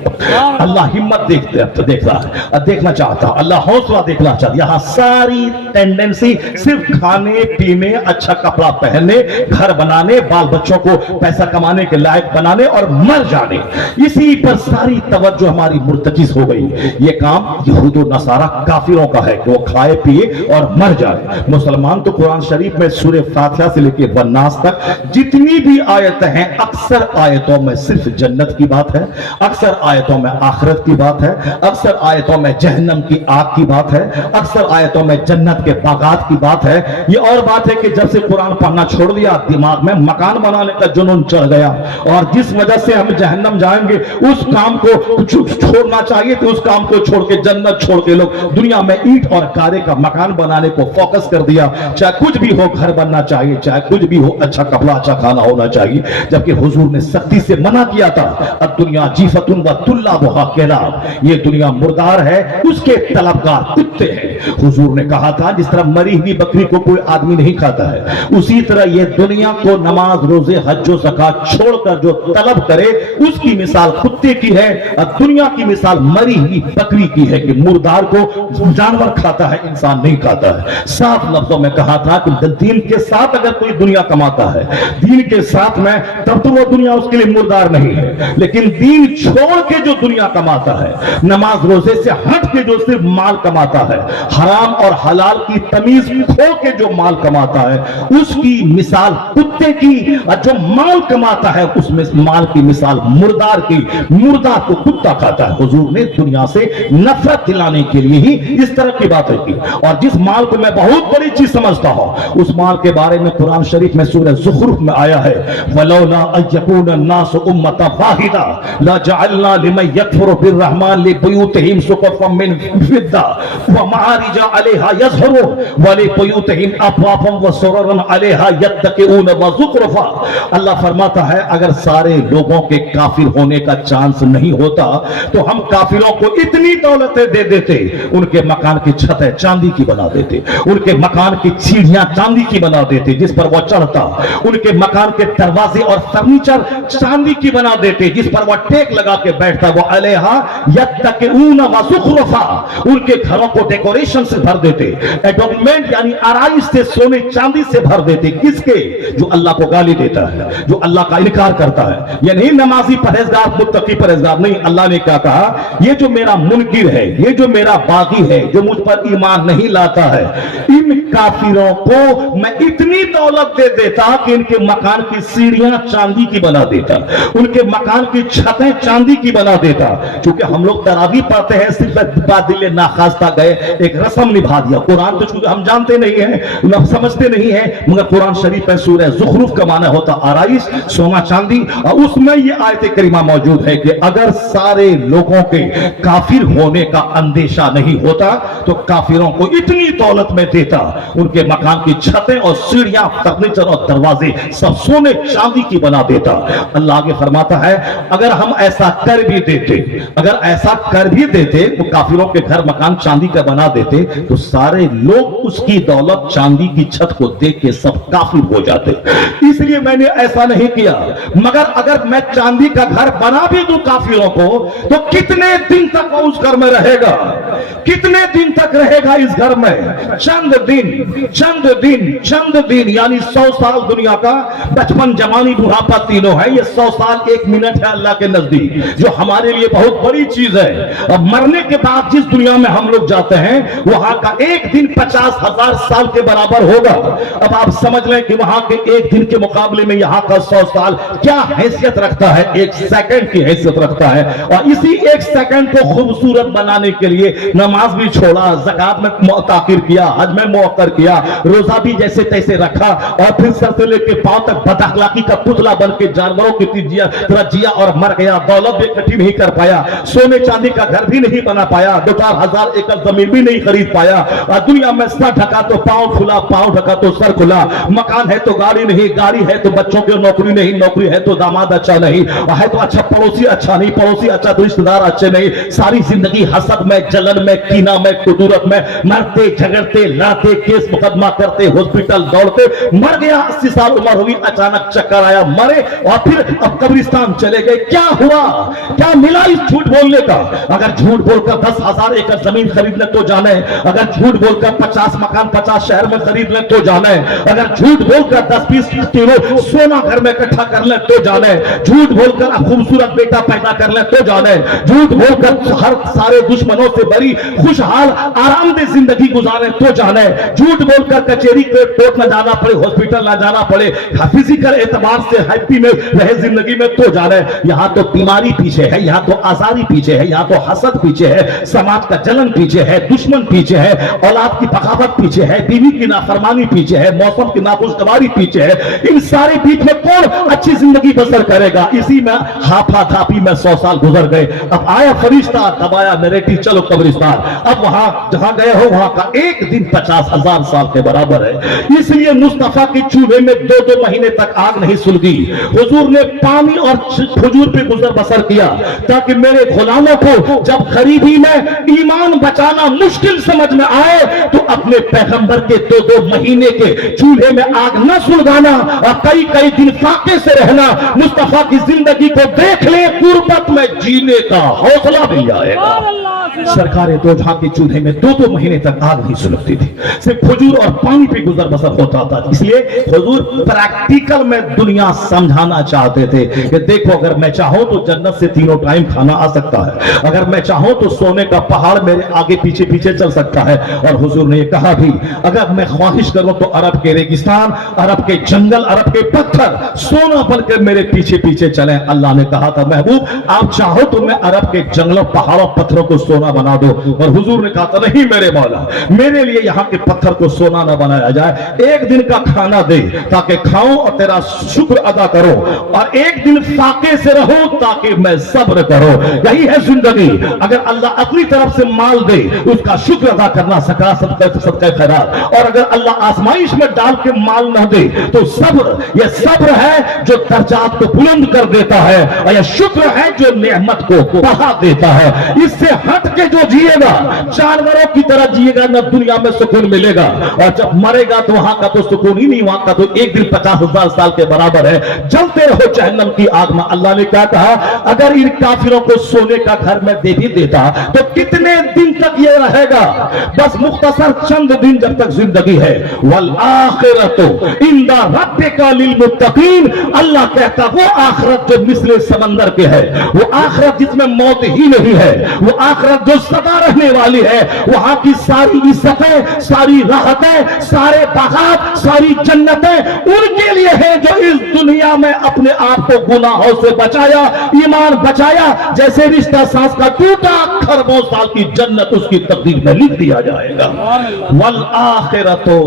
अल्लाह हिम्मत देखना चाहता, अल्लाह हौसला देखना चाहता। यहां सारी टेंडेंसी सिर्फ खाने पीने, अच्छा कपड़ा पहनने, घर बनाने, बाल बच्चों को पैसा कमाने के लायक बनाने और मर जाने, इसी पर सारी तवज्जो हमारी मुर्तकिज हो गई। ये काम यहूद और नसारा काफिरों का है कि वो खाए पिए और मर जाए। मुसलमान तो कुरान शरीफ में सूरह फातिहा से लेकर वन्नास तक जितनी भी आयतें हैं, अक्सर आयतों में सिर्फ जन्नत की बात है, अक्सर आयतों में आखिरत की बात है, अक्सर आयतों में जहन्नम की आग की बात है, अक्सर आयतों में जन्नत के बागात की बात है। ये और बात है कि जब से कुरान पढ़ना छोड़ दिया, दिमाग में मकान बनाने का जुनून चढ़ गया और जिस वजह से हम जहन्नम जाएंगे उस काम को छोड़ना चाहिए, तो उस काम को छोड़ के, जन्नत छोड़ के लोग दुनिया में ईंट और कारे का मकान बनाने को फोकस कर दिया। चाहे कुछ भी हो, घर बनना चाहिए, चाहे कुछ भी हो, अच्छा कपड़ा, अच्छा खाना होना चाहिए, जबकि हुजूर ने सख्ती से मना किया था। अब दुनिया जीफतुन व तुल्लाबुहा कहलाब, ये दुनिया मुर्दार है, उसके तलबगार कुत्ते हैं। हुजूर ने कहा था जिस तरह मरी हुई बकरी को कोई आदमी नहीं खाता है, उसी तरह ये दुनिया को नमाज, रोजे, हज व ज़कात छोड़कर जो तलब करे उसकी मिसाल कुत्ते की है और दुनिया की मिसाल मरी हुई बकरी की है कि मुर्दार को जानवर खाता है, इंसान नहीं खाता है। साफ लफ्जों में कहा था कि दीन के साथ अगर कोई दुनिया कमाता है, दीन के साथ में, तब तो वो दुनिया उसके लिए मुर्दार नहीं है। लेकिन दीन छोड़ के जो दुनिया कमाता है, नमाज रोजे से हट के जो सिर्फ माल कमाता है, हराम और हलाल की तमीज खो के जो माल कमाता है, उसकी मिसाल कुत्ते की, और जो माल कमाता है उसमें माल की मिसाल मुर्दार की। मुर्दार को कुत्ता खाता है। हुजूर ने दुनिया से नफरत दिलाने के लिए ही इस तरह की बातें की। और जिस माल को मैं बहुत बड़ी चीज समझता हूं, उस माल के बारे में कुरान शरीफ में सूरह ज़ुखरुफ में आया है, वलौला अयकुन अन्नास उम्मतन वाहिदा लजअलना लिमन यकफुरु बिर्रहमान लिबुयूतिहिम सुक़फ़न मिन फिद्दा व मआरिज अलैहा यज़हरून व लिबुयूतिहिम अबवाबन व सुररन अलैहा यत्तक़िऊन व ज़ुख़रुफ़ा। अल्लाह फरमाता है अगर सारे लोगों के काफिर होने का चांस नहीं होता तो हम काफिरों को इतनी दौलतें दे देते, उनके मकान की छतें चांदी की बना देते, उनके मकान की सीढ़ियां चांदी की बना देते जिस पर वो चढ़ता, उनके मकान के दरवाजे और फर्नीचर चांदी की बना देते जिस पर वो टेक लगा के बैठता। वो अलैहा यत्तक़िऊन व ज़ुख़रुफ़ा, उनके घरों को डेकोरेशन से भर देते, एडोर्नमेंट यानी आराइश से, सोने चांदी से भर देते। किसके? जो अल्लाह को गाली देता है, जो अल्लाह का इनकार करता है। ये नहीं नमाजी परहेजगार, मुत्तकी परहेजगार नहीं। अल्लाह ने क्या कहा? ये जो मेरा मुनकिर है, ये जो मेरा बागी है, जो मुझ पर ईमान नहीं लाता है, इन काफिरों को मैं इतनी दौलत दे देता कि इनके मकान की सीढ़ियां चांदी की बना देता, उनके मकान की छतें चांदी की बना देता। क्योंकि हम लोग तरावी पढ़ते हैं, सिर्फ बादिल नाखास्ता गए, एक रस्म निभा दिया। कुरान तो चूंकि हम जानते नहीं है, हम समझते नहीं है, मगर कुरान शरीफ में सूरह ज़ुखरुफ का माना होता आराइश, सोना चांदी, और उसमें ये आयत करीमा मौजूद है कि अगर सारे लोगों के काफिर होने का अंदेशा नहीं होता तो काफिरों को इतनी दौलत में देता, उनके मकान की छतें और सीढ़ियां, फर्नीचर और दरवाजे सब सोने चांदी की बना देता। अल्लाह आगे फरमाता है अगर हम ऐसा कर भी देते, अगर ऐसा कर भी देते तो काफिरों के घर मकान चांदी का बना देते तो सारे लोग उसकी दौलत, चांदी की छत को देख के सब काफिर हो जाते। इसलिए मैंने ऐसा नहीं किया। मगर अगर मैं चांदी का घर बना भी दूं काफिरों को तो कितने दिन तक वो उस घर में रहेगा? कितने दिन तक रहेगा इस घर में? चंद दिन, चंद दिन, चंद दिन, यानी 100 साल दुनिया का। बचपन, जवानी, बुढ़ापा तीनों है। ये 100 साल 1 मिनट है अल्लाह के नजदीक, जो हमारे लिए बहुत बड़ी चीज है। अब मरने के बाद जिस दुनिया में हम लोग जाते हैं वहां का एक दिन 50,000 साल के बराबर होगा। अब आप समझ लें कि वहां के एक दिन के मुकाबले में यहाँ का 100 साल क्या हैसियत रखता है, 1 सेकंड की हैसियत रखता है। और इसी 1 सेकंड को खूबसूरत बनाने के लिए नमाज भी छोड़ा, ज़कात में ताखिर किया, हज में मुअत्तर किया, रोजा भी जैसे तैसे रखा और फिर सर से लेके पांव तक बदअखलाकी का पुतला बन के जानवरों की तरह जिया और मर गया। दौलत भी इकट्ठी नहीं कर पाया, सोने चांदी का घर भी नहीं बना पाया, 2-4 एकड़ जमीन भी नहीं खरीद पाया। और दुनिया में सर ढका तो पांव खुला, पांव ढका तो सर खुला। मकान है तो गाड़ी नहीं, गाड़ी है तो बच्चों की नौकरी नहीं, नौकरी है तो दामाद अच्छा नहीं, है तो अच्छा पड़ोसी अच्छा नहीं, पड़ोसी अच्छा तो रिश्तेदार अच्छे नहीं। सारी जिंदगी हसद में, जलन में, कीना में, कुदूरत में, मरते झगड़ते लड़ते, केस मुकदमा करते, हॉस्पिटल दौड़ते, मर गया। 80 साल उम्र हुई, अचानक चक्कर आया, मरे और फिर अब कब्रिस्तान चले गए। क्या हुआ, क्या मिला इस झूठ बोलने का? अगर झूठ बोलकर 10,000 एकड़ जमीन खरीद ले तो जाने, अगर झूठ बोलकर 50 मकान 50 शहर में खरीद ले तो जाने, अगर झूठ बोलकर 10-20 किलो सोना घर में इकट्ठा कर ले तो जाने, झूठ बोलकर खूबसूरत बेटा पैदा कर ले तो जाने, झूठ बोलकर हर सारे दुश्मनों से बड़ी खुशहाल आरामदेह जिंदगी गुजारे तो जाने, झूठ बोलकर कचेरी कोर्ट न जाना पड़े, हॉस्पिटल न जाना पड़े, फिजिकल एतबार से हैप्पी में रहे जिंदगी में तो जाने। यहाँ तो बीमारी पीछे है, यहाँ तो आजारी पीछे है, यहाँ तो हसद पीछे है, समाज का जलन पीछे है, दुश्मन पीछे है, औलाद की बगावत पीछे है, बीवी की नाफरमानी पीछे है, मौसम की नाखुशगवारी पीछे है। इन सारे बीच में कौन अच्छी जिंदगी बसर करेगा? इसी में हाथा थापी में 100 साल गुजर गए। अब आया फरिश्ता, दबाया नैरेटिव, चलो कब्रिस्तान। अब वहां जहां गए हो वहां का एक दिन 50,000 साल के बराबर है। इसलिए मुस्तफा के चूल्हे में 2-2 महीने तक आग नहीं सुलगी। हुजूर ने पानी और खजूर पे गुजर बसर किया ताकि मेरे गुलामों को जब गरीबी में ईमान बचाना मुश्किल समझ में आए तो अपने पैगंबर के 2-2 महीने के चूल्हे में आग न सुलगाना और कई दिन फाके से रहना, मुस्तफा की जिंदगी को देख ले, गुर्बत में जीने का हौसला मिल जाएगा। सरकार दो जहां के चूल्हे में 2-2 महीने तक आग नहीं सुलगती थी, सिर्फ खजूर और पानी पे गुजर बसर होता था। इसलिए हुजूर प्रैक्टिकल में दुनिया समझाना चाहते थे कि देखो, अगर मैं चाहूं तो जन्नत से 3 टाइम खाना आ सकता है, अगर मैं चाहूं तो सोने का पहाड़ मेरे आगे पीछे पीछे चल सकता है। और हुजूर ने कहा भी, अगर मैं ख्वाहिश करूं तो अरब के रेगिस्तान, अरब के जंगल, अरब के पत्थर सोना बनकर मेरे पीछे पीछे चले। अल्लाह ने कहा था, महबूब आप चाहो तो मैं अरब के जंगलों, पहाड़ों, पत्थरों को सोना बना दो। और हुजूर ने कहा था, नहीं मेरे मौला, मेरे लिए यहाँ के पत्थर को सोना न बनाया जाए, एक दिन का खाना दे ताकि खाऊं और तेरा शुक्र अदा करो, और एक दिन फाके से रहो ताकि मैं सब्र करो। यही है जिंदगी। अगर अल्लाह अपनी तरफ से माल दे उसका शुक्र अदा करना, सका सबका खैरात, और अगर अल्लाह आजमाइश में डाल के माल न दे तो सब्र, यह सब्र है जो दर्जात को बुलंद कर देता है, और यह शुक्र है जो नेमत को बढ़ा देता है। इससे हट के जो जिएगा जानवरों की तरह जिएगा, न दुनिया में सुकून मिलेगा, और जब मरेगा तो वहां का तो सुकून ही नहीं, वहां का तो एक दिन 50,000 साल के बराबर है। जलते रहो जहन्नम की आग में। अल्लाह ने क्या कहा, अगर इन काफिरों को सोने का घर में दे भी देता तो कितने दिन तक ये रहेगा? बस मुख्तसर चंद दिन जब तक जिंदगी है। वल आखिरतु इंदा रब्बिका लिल मुत्तकीन, अल्लाह कहता वो आखिरत जो मिस्र समंदर के है, वो आखिरत जिसमें मौत ही नहीं है, वो आखिरत जो सदा रहने वाली है, वहां की सारी इज्जतें, सारी राहतें, सारे बागात, सारी जन्नतें उनके लिए है जो इस दुनिया में अपने आप को गुनाहों से बचाया, ईमान बचाया। जैसे रिश्ता सांस का टूटा, खरबों साल की जन्नत उसकी तकदीर में लिख दिया जाएगा। वल आखिरतो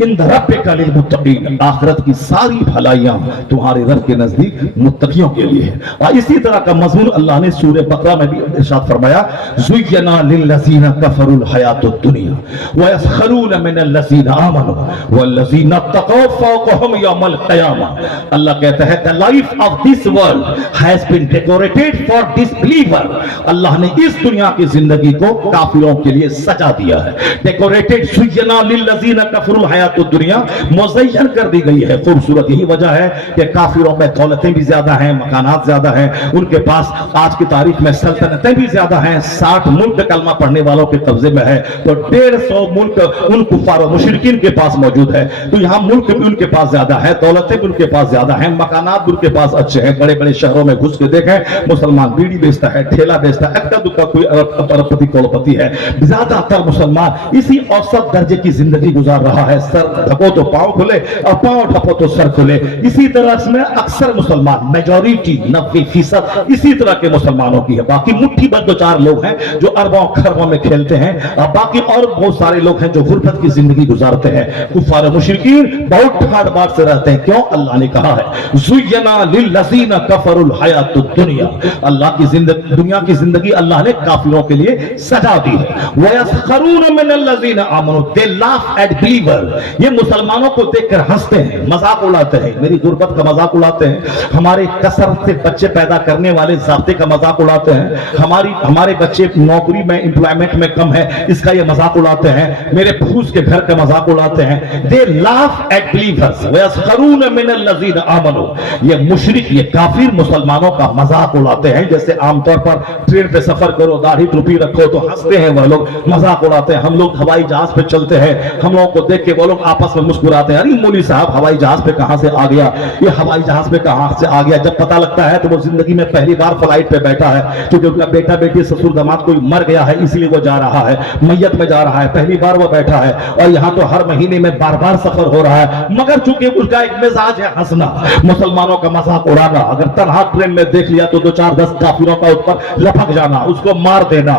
इंद रब्बिका लिल मुत्तकीन, आखिरत की सारी भलाइयां तुम्हारे रब के नजदीक मुत्तकियों के लिए है। और इसी तरह का मज़मून अल्लाह ने सूरह बकरा में भी इरशाद फरमाया, ज़ुय्यना लिल्लज़ीना कफ़रुल हयातुद दुनिया व यस्खरून मिनल लज़ीना आमनू वल्लज़ीना तक़ौ फ़ौक़हुम यौमल क़ियामा। अल्लाह कहता है, the life of this world has been decorated for disbeliever. Allah ने इस दुनिया की जिंदगी को काफिरों के लिए सजा दिया है। डेकोरेटेड, ज़ुय्यना लिल्लज़ीना कफ़रुल हयातुद दुनिया, मुज़य्यन कर दी गई है, खूबसूरत। यही वजह है कि काफिरों में दौलतें भी ज्यादा हैं, मकानात ज्यादा हैं, उनके पास आज की तारीख में सल्तनतें भी ज्यादा हैं। 60 मुल्क कलमा पढ़ने वालों के कब्जे में है, तो 150 मुल्क उन कुफार और मुशरिकीन के पास मौजूद है। तो यहाँ मुल्क भी उनके पास ज्यादा ज्यादा है, दौलतें भी उनके पास ज्यादा है, मकानात भी उनके पास अच्छे हैं, बड़े बड़े शहरों में घुस के देखें मुसलमान बीड़ी बेचता है, ठेला बेचता है, अक्का दुक्का कोई अरबपति करोड़पति है, ज्यादातर मुसलमान इसी औसत दर्जे की जिंदगी गुजार रहा है। सर ढको तो पांव खुले और पांव ढको तो सर खुले। इसी तरह से अक्सर मुसलमान मेजॉरिटी 90% इसी तरह के मुसलमानों की है। बाकी मुट्ठी भर दो चार लोग हैं जो अरबों खरबों में खेलते हैं, और बाकी और बहुत सारे लोग हैं जो गुर्बत की जिंदगी गुजारते हैं। कुफार मुशरिकीन बहुत ठाट बाट से रहते हैं। क्यों? अल्लाह ने कहा है ज़ुय्यना लिल्लज़ीना कफरुल हयातुद दुनिया, अल्लाह की जिंदगी, दुनिया की जिंदगी अल्लाह ने काफिरों के लिए सजा दी है। वयस्खरून मिनल्लज़ीना आमनू, दे लाफ एट बिलीवर, ये मुसलमानों को देखकर हंसते हैं, मजाक उड़ाते हैं, मेरी गुर्बत का मजाक उड़ाते हैं, हमारे कसरत से बच्चे पैदा करने वाले ज़ाब्ते का मजाक उड़ाते हैं, हमारे बच्चे नौकरी में एम्प्लॉयमेंट में कम है इसका ये मजाक उड़ाते हैं, मेरे फूस के घर का मजाक उड़ाते हैं। दे लाफ एट बिलीवर्स वयस्खरून मिनल्लज़ीना आमनू, ये मुशरिक, ये काफिर मुसलमानों का मजाक उड़ाते हैं। जैसे आमतौर पर ट्रेन पे सफर करो, दाढ़ी टोपी रखो तो हंसते हैं वह लोग, मजाक उड़ाते हैं। हम लोग हवाई जहाज पे चलते हैं, हम लोगों को देख के वो लोग आपस में मुस्कुराते हैं, अरे मौलवी साहब हवाई जहाज पे कहां से आ गया, ये हवाई जहाज पे कहां से आ गया। जब पता लगता है तो वो जिंदगी में पहली बार फ्लाइट पे बैठा है, क्योंकि उनका बेटा बेटी ससुर दामाद कोई मर गया है इसलिए वो जा रहा है, मैयत में जा रहा है, पहली बार वो बैठा है। और यहाँ तो हर महीने में बार बार सफर हो रहा है, मगर चूंकि उसका एक मिजाज है हंसना, मुसलमानों का मजाक उड़ाना। अगर तनहा ट्रेन में देख लिया तो 2-4-10 काफिरों का ऊपर लपक जाना, उसको मार देना।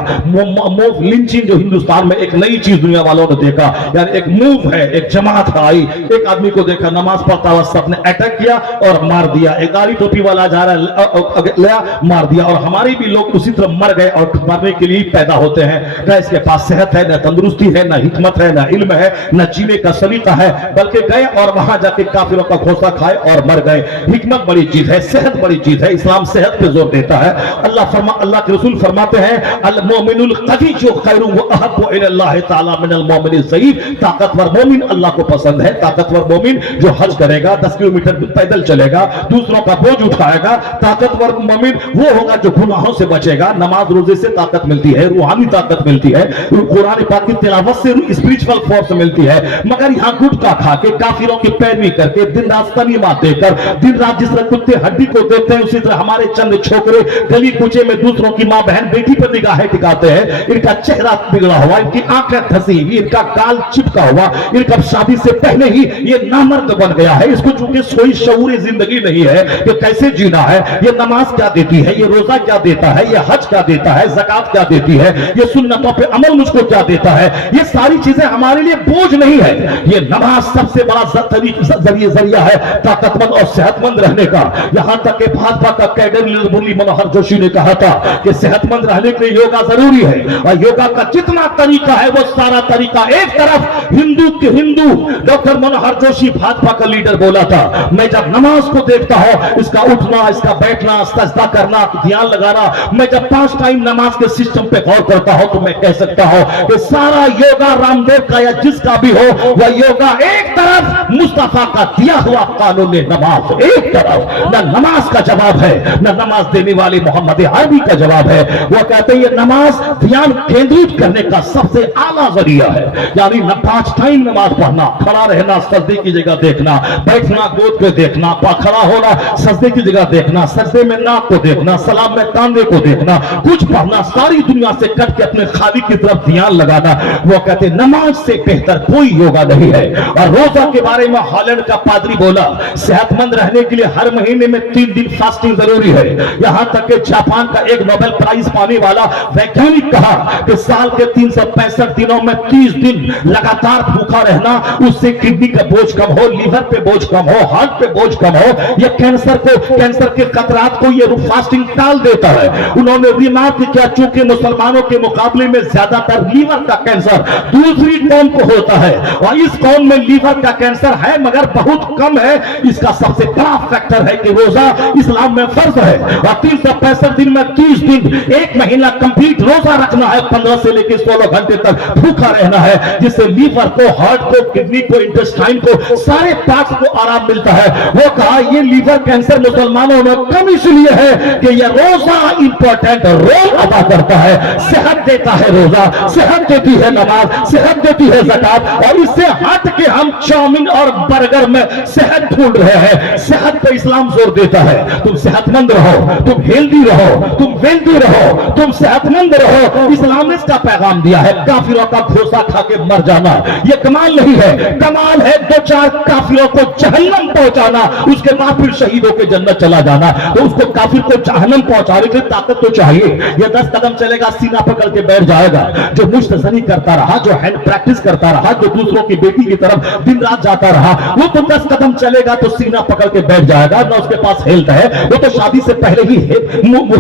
लिंचिंग जो हिंदुस्तान में एक नई चीज दुनिया वालों ने देखा, यानी एक मूव है, एक जमात आई, एक आदमी को देखा नमाज पढ़ता हुआ, सबने अटैक किया और मार दिया। एक गाड़ी टोपी वाला जा रहा लिया, मार दिया। और हमारे भी लोग उसी तरह मर गए और मरने के लिए पैदा होते हैं। न इसके पास सेहत है, न तंदुरुस्ती है, न हिकमत है, न इल्म है, न जीने का सलीका है, बल्कि गए और वहां जाके काफिरों का घोंसा खाए और मर गए। हिकमत बड़ी चीज है, सेहत बड़ी चीज है, इस्लाम सेहत पे जोर देता है। अल्लाह के रसूल फरमाते हैं अल मोमिनुल कवी जो खैरुन व अहब्बु इलल्लाह तआला मिनल मोमिनिल ज़ईफ, ताकतवर मोमिन अल्लाह को पसंद है। ताकतवर मोमिन जो हज करेगा, 10 किलोमीटर पैदल चलेगा, दूसरों का बोझ उठाएगा। ताकतवर मोमिन वो होगा जो गुनाहों से बचेगा। नमाज रोजे से ताकत मिलती है, रूहानी ताकत मिलती है, कुरान पाक की तिलावत से स्पिरिचुअल फोर्स मिलती है। मगर यहाँ गुटखा खा के, काफिरों की पैरवी करके, दिन रात तनीमा देकर, दिन रात जिस तरह कुत्ते हड्डी को देखते हैं उसी तरह हमारे चंद छोकरे गली कूचे में दूसरों की मां बहन बेटी पर निगाहें टिकाते हैं। इनका चेहरा बिगड़ा हुआ, इनकी आंखें धसी हुई, इनका गाल चिपका हुआ, इनका शादी से पहले ही ये नामर्द बन गया है। इसको चूंकि सोई शऊर जिंदगी नहीं है कि कैसे जीना है, ये नमाज क्या देती है, ये रोजा क्या देता है, ये हज क्या देता है, ज़कात क्या देती है, ये सुन्नतों पे अमल मुझको क्या देता है, ये सारी चीजें हमारे लिए बोझ नहीं है। ये नमाज सबसे बड़ा जरिया है ताकतमंद और सेहतमंद रहने का। यहां तक कि भाजपा का कैडर मुरली मनोहर जोशी ने कहा था कि सेहतमंद रहने के लिए योगा जरूरी है, और योगा का जितना तरीका है वो सारा तरीका एक तरफ हिंदू डॉक्टर मनोहर जोशी भाजपा का लीडर बोला था। मैं जब नमाज को देखता हूं, इसका उठना, इसका बैठना, सजदा करना, ध्यान लगाना, मैं जब 5 टाइम नमाज के सिस्टम पे गौर करता हूं तो मैं कह सकता हूं कि सारा योगा रामदेव का या जिसका भी हो, वह योगा एक तरफ मुस्तफा का दिया हुआ कानून नमाज एक तरफ, न नमाज का जवाब है, न नमाज देने वाले मोहम्मद अरबी का जवाब है। वो कहते हैं ये नमाज ध्यान केंद्रित करने का सबसे आला जरिया है। यानी 5 टाइम नमाज पढ़ना, खड़ा रहना, सजदे की जगह देखना, बैठना गोद पे देखना, खड़ा होना, सजदे की जगह देखना, सजदे में नाक को देखना, सलाम में कांधे को देखना, कुछ पढ़ना, सारी दुनिया से कट के अपने खाली की तरफ ध्यान लगाना। वो कहते नमाज से बेहतर कोई योगा नहीं है। और रोजा के बारे में हॉलैंड का पादरी बोला सेहतमंद रहने के लिए हर महीने में 3 दिन फास्टिंग जरूरी है। यहां तक कि जापान का एक नोबेल प्राइज पाने वाला वैज्ञानिक कहा कि साल के 365 दिनों में 30 दिन लगातार भूखा रहना, उससे किडनी का बोझ कम हो, लीवर पे बोझ कम हो, हार्ट पे बोझ कम हो, यह कैंसर के खतरात को यह फास्टिंग टाल देता है। उन्होंने रिमार्क किया चूंकि मुसलमानों के मुकाबले में ज्यादातर लीवर का कैंसर दूसरी कौम को होता है, और इस कौम में लीवर का कैंसर है मगर बहुत कम है। इसका सबसे बड़ा फैक्टर है कि रोजा इस्लाम में फर्ज है, और 365 दिन में 30 दिन, एक महीना कंप्लीट रोजा रखना है, 15 से लेकर 16 घंटे तक भूखा रहना है, जिससे लीवर को, हार्ट को, किडनी को, इंटेस्टाइन को, सारे पार्ट्स को आराम मिलता है। वो कहा ये लीवर कैंसर मुसलमानों में कम इसलिए है कि यह रोजा इंपॉर्टेंट रोल अदा करता है। सेहत देता है रोजा, सेहत देती है नमाज, सेहत देती है ज़कात, और इससे हट के हम चाउमीन और बर्गर میں صحت ڈھونڈ رہے ہیں, صحت پہ اسلام زور دیتا ہے. تم صحت مند رہو, تم ہیلدی رہو, تم ویلدی رہو, تم صحت مند رہو. اسلام نے اس کا پیغام دیا ہے. کافروں کا گھوسا کھا کے مر جانا یہ کمال نہیں ہے. کمال ہے دو چار کافروں کو جہنم پہنچانا, اس کے بعد پھر شہیدوں کے جنت چلا جانا. تو اس کو کافر کو جہنم پہنچانے کی طاقت تو چاہیے. یہ 10 قدم چلے گا, سینہ پکڑ کے بیٹھ جائے گا. جو مشت زنی کرتا رہا, جو ہینڈ پریکٹس کرتا رہا, جو دوسروں کی بیٹی کی طرف دن رات جاتا رہا, وہ تو 10 قدم چلے گا تو سینہ پکڑ کے بیٹھ جائے گا. نہ اس کے پاس ہیلتھ ہے, وہ تو شادی سے پہلے ہی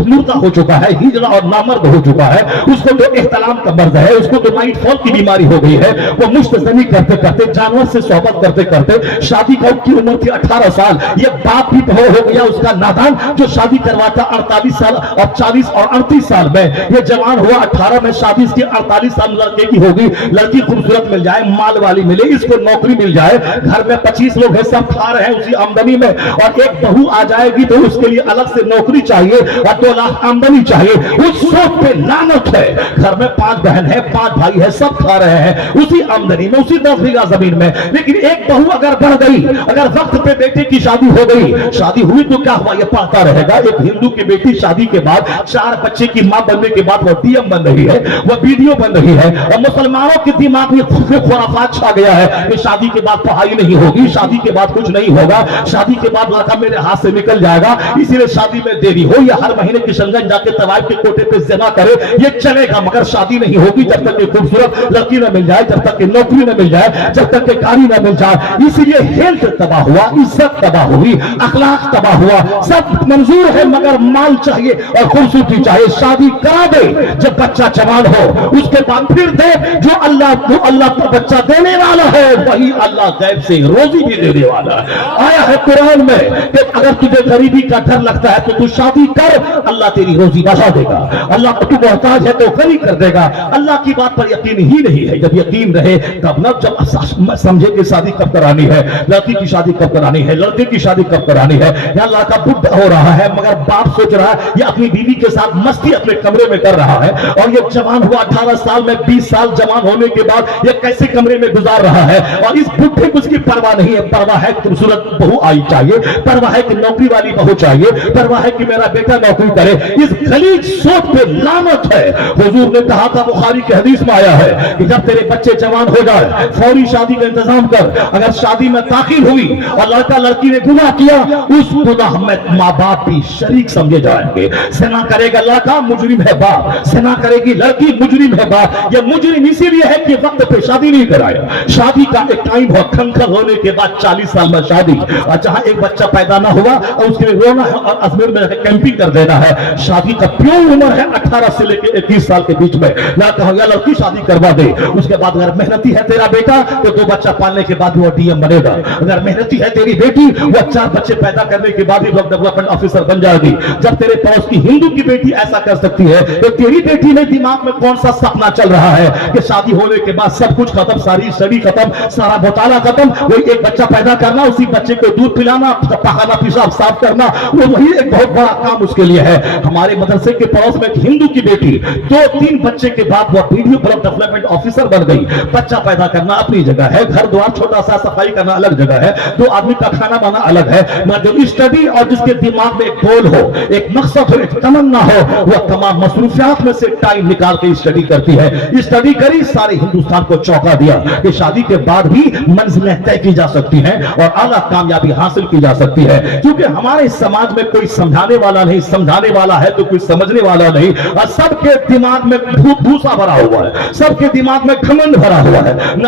مردہ ہو چکا ہے, ہجڑا اور نامرد ہو چکا ہے. اس کو تو احتلام کا مرض ہے, اس کو تو نائٹ فال کی بیماری ہو گئی ہے. وہ مشت زنی کرتے کرتے, جانور سے صحبت کرتے کرتے, شادی کی عمر تھی 18 سال. یہ باپ بھی ہو گیا اس کا نادان, جو شادی کرواتا 48 سال اور 40 اور 38 سال میں. یہ جوان ہوا 18 میں, شادی اس کی 48 سال لڑکے کی ہوگی. لڑکی خوبصورت مل جائے, مال والی ملے, اس کو نوکری مل جائے, گھر میں 25 لوگ ہیں, سب کھا رہے ہیں اسی آمدنی میں, اور ایک بہو آ جائے گی تو اس کے لیے الگ سے نوکری چاہیے اور 2 لاکھ آمدنی چاہیے. اس سوچ پہ لعنت ہے. گھر میں 5 بہن ہے, 5 بھائی ہے, سب کھا رہے ہیں اسی آمدنی میں, اسی 10 بیگھہ زمین میں. لیکن ایک بہو اگر بڑھ گئی, اگر وقت پہ بیٹے کی شادی ہو گئی, شادی ہوئی تو کیا ہوا, یہ پڑھتا رہے گا. ایک ہندو کی بیٹی شادی کے بعد 4 بچے کی ماں بننے کے بعد وہ ڈی ایم بن رہی ہے, وہ BDO بن رہی ہے. اور مسلمانوں کے دماغ میں خرافات چھا گیا ہے کہ شادی کے بعد پڑھائی نہیں ہوگی, شادی کے بعد کچھ نہیں ہوگا, شادی کے بعد لڑکا میرے ہاتھ سے نکل جائے گا, اسی لیے شادی میں دیری ہو. یا ہر مہینے کشن گنج جا کے طوائف کے کوٹے پہ زنا کرے, یہ چلے گا, مگر شادی نہیں ہوگی جب تک کہ خوبصورت لڑکی نہ مل جائے, جب تک کہ نوکری نہ مل جائے, جب تک کہ گاڑی نہ مل جائے. اسی لیے ہیلتھ تباہ ہوا, عزت تباہ ہوئی, اخلاق تباہ ہوا. سب منظور ہے مگر مال چاہیے اور خوبصورتی چاہیے. شادی کرا دے جب بچہ جوان ہو, اس کے بعد پھر دے. جو اللہ کو بچہ دینے والا ہے وہی اللہ غیب سے روزی بھی دینے والا ہے. آیا ہے قرآن میں کہ اگر تجھے غریبی کا ڈر لگتا ہے تو تو شادی کر, اللہ تیری روزی بڑھا دے گا. اللہ کو تو محتاج ہے تو غنی کر دے گا. اللہ کی بات پر یقین ہی نہیں ہے. جب یقین رہے تب نہ, جب سمجھے کہ شادی کب کرانی ہے, لڑکی کی شادی کب کرانی ہے, لڑکے کی شادی کب کرانی ہے. یا لڑکا بڈھا ہو رہا ہے مگر باپ سوچ رہا ہے یہ اپنی بیوی کے ساتھ مستی اپنے کمرے میں کر رہا ہے, اور یہ جوان ہوا 18 سال میں, 20 سال جوان ہونے کے بعد یہ کیسے کمرے میں گزار رہا ہے. اور اس بڈھے کو اس کی پرواہ نہیں ہے. پرواہ ہے خوبصورت بہو آئی چاہیے, پرواہ ہے کہ نوکری والی بہو چاہیے, پرواہ ہے کہ میرا بیٹا نوکری کرے. اس غلیظ سوچ پہ لعنت ہے. حضور نے کہا تھا, بخاری کی حدیث میں آیا ہے کہ جب تیرے بچے جوان ہو جائے فوری شادی کا انتظام کر. اگر شادی میں تاخیر ہوئی اور لڑکا لڑکی نے گناہ کیا, اس گناہ میں ماں باپ بھی شریک سمجھے جائیں گے. زنا کرے گا لڑکا, مجرم ہے باپ. زنا کرے گی لڑکی, مجرم ہے باپ. یہ مجرم اسی لیے ہے کہ وقت پہ شادی نہیں کرایا. شادی کا ایک ٹائم ہوا, کھنکھر ہونے کے بعد 40 سال میں شادی, اور جہاں ایک بچہ پیدا نہ ہوا اور اس کے لیے رونا ہے اور ازمیر میں کیمپنگ کر دینا ہے. شادی کا پیور عمر ہے 18 سے لے کے 21 سال کے بیچ میں. لڑکا ہو یا لڑکی شادی کروا دے. اس کے بعد اگر محنتی ہے تیرا بیٹا تو 2 بچہ پالنے کے بعد وہ ڈی ایم بنے گا. اگر محنتی ہے تیری بیٹی, وہ 4 بچے پیدا کرنے کے بعد ہی بلاک ڈیولپمنٹ آفیسر بن جائے گی. جب تیرے پڑوس کی ہندو کی بیٹی ایسا کر سکتی ہے تو تیری بیٹی میں دماغ میں کون سا سپنا چل رہا ہے کہ شادی ہونے کے بعد سب کچھ ختم, ساری اسٹڈی ختم, سارا گھوٹالہ ختم, وہی ایک بچہ پیدا کرنا, اسی بچے کو دودھ پلانا, پخانا پیشاب صاف کرنا, وہی ایک بہت بڑا کام اس کے لیے ہے. ہمارے مدرسے کے پڑوس میں ایک ہندو کی بیٹی 2-3 بچے کے بعد وہ BDO بلاک ڈیولپمنٹ آفیسر بن گئی. بچہ پیدا کرنا اپنی جگہ ہے, گھر دوار چھوٹا سا صفائی کرنا الگ جگہ ہے, 2 آدمی کا کھانا بنا الگ ہے. مگر جو اسٹڈی اور جس کے دماغ میں ایک گول ہو, ایک مقصد ہو, ایک تمنا ہو, وہ تمام مصروفیات میں سے ٹائم نکال کے اسٹڈی کرتی ہے. اسٹڈی کری, سارے ہندوستان کو چونکا دیا کہ شادی کے بعد بھی منزلیں طے کی جا سکتی ہیں اور اعلیٰ کامیابی حاصل کی جا سکتی ہے. کیونکہ ہمارے سماج میں کوئی سمجھانے والا نہیں, سمجھانے والا ہے تو کوئی سمجھنے والا نہیں, اور سب کے دماغ میں بھوسا بھرا ہوا ہے, سب کے دماغ میں گھمنڈ بھرا ہوا ہے. نہ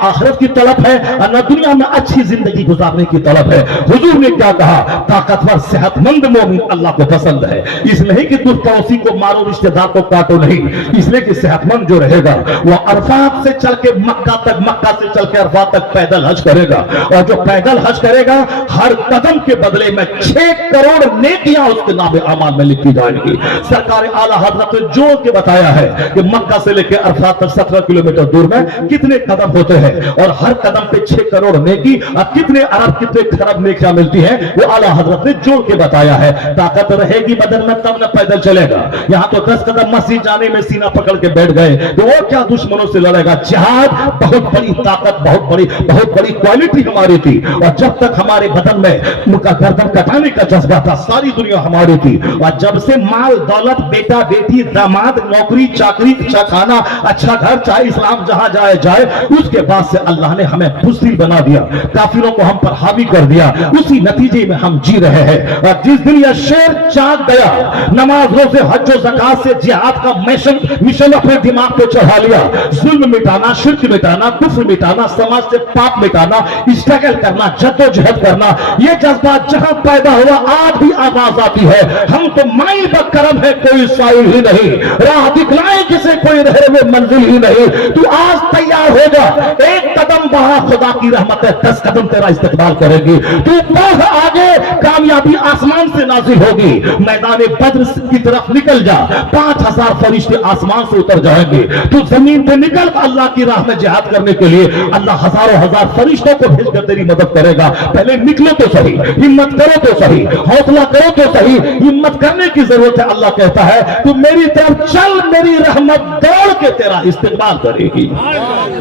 آخرت کی طلب ہے اور نہ دنیا میں اچھی زندگی گزارنے کی طلب ہے. حضور نے کیا کہا, طاقتور صحت مند مومن اللہ کو پسند ہے. اس لیے کہ تم پڑوسی کو مارو, رشتہ دار کو کاٹو نہیں, اس لیے کہ صحت مند جو رہے گا وہ عرفات سے چل کے مکہ تک, مکہ سے چل کے عرفات تک پیدل حج کرے گا, اور جو پیدل حج کرے گا ہر قدم کے بدلے میں 6 کروڑ نیکیاں اس کے نام اعمال میں لکھی جائیں گی. سرکار اعلیٰ حضرت نے جوڑ کے بتایا ہے کہ مکہ سے لے کے عرفات تک 17 کلومیٹر دور میں کتنے قدم ہوتے ہیں, اور ہر قدم پہ 6 کروڑ نیکی, اور کتنے ارب کتنے خرب نیکیاں ملتی ہیں, وہ اعلیٰ حضرت نے جوڑ کے بتایا ہے. طاقت رہے گی بدن میں تب نہ پیدل چلے گا. یہاں تو 10 قدم مسجد جانے میں سینہ پکڑ کے بیٹھ گئے تو وہ کیا دشمنوں سے لڑے گا. جہاد بہت بڑی طاقت, بہت بڑی क्वालिटी हमारी थी, और जब तक हमारे बदन में उनका गर्दन कटाने का जज्बा था, सारी दुनिया हमारी थी। और जब से माल दौलत, बेटा बेटी, दामाद, नौकरी चाकरी, अच्छा खाना, अच्छा घर, चाहे इस्लाम जहां जाए जाए, उसके बाद से अल्लाह ने हमें बुज़दिल बना दिया, काफिरों को हम पर हावी कर दिया। उसी नतीजे में हम जी रहे हैं। और जिस दिन यह शेर जाग गया, नमाज रोजे हज और ज़कात से जिहाद का मिशन अपने दिमाग पे चढ़ा लिया, जुल्म मिटाना, शिर्क मिटाना, कुफ्र मिटाना, समाज से पाप मिटाना, स्ट्रगल करना, जद्दोजहद करना, ये जज्बा जहां पैदा हुआ आज भी आवाज आती है, हम तो माई बकरम है, कोई साइल ही नहीं, राह दिखलाए किसे कोई रहे में मंजिल ही नहीं। तू आज तैयार हो जा, एक कदम बढ़ा, खुदा की रहमत है 10 कदम तेरा इस्तकबाल करेगी। तू बढ़ आगे, कामयाबी आसमान से नाजिल होगी। मैदान बद्र की तरफ निकल जा, 5000 फरिश्ते आसमान से उतर जाएंगे। तू जमीन पे निकल, अल्लाह की राह में जिहाद करने के लिए अल्लाह हजारों हजार फरिश्तों को भेजकर तेरी मदद करेगा। पहले निकलो तो सही, हिम्मत करो तो सही, हौसला करो तो सही। हिम्मत करने की जरूरत है। अल्लाह कहता है तू मेरी तरफ चल, मेरी रहमत दौड़ के तेरा इस्तेमाल करेगी।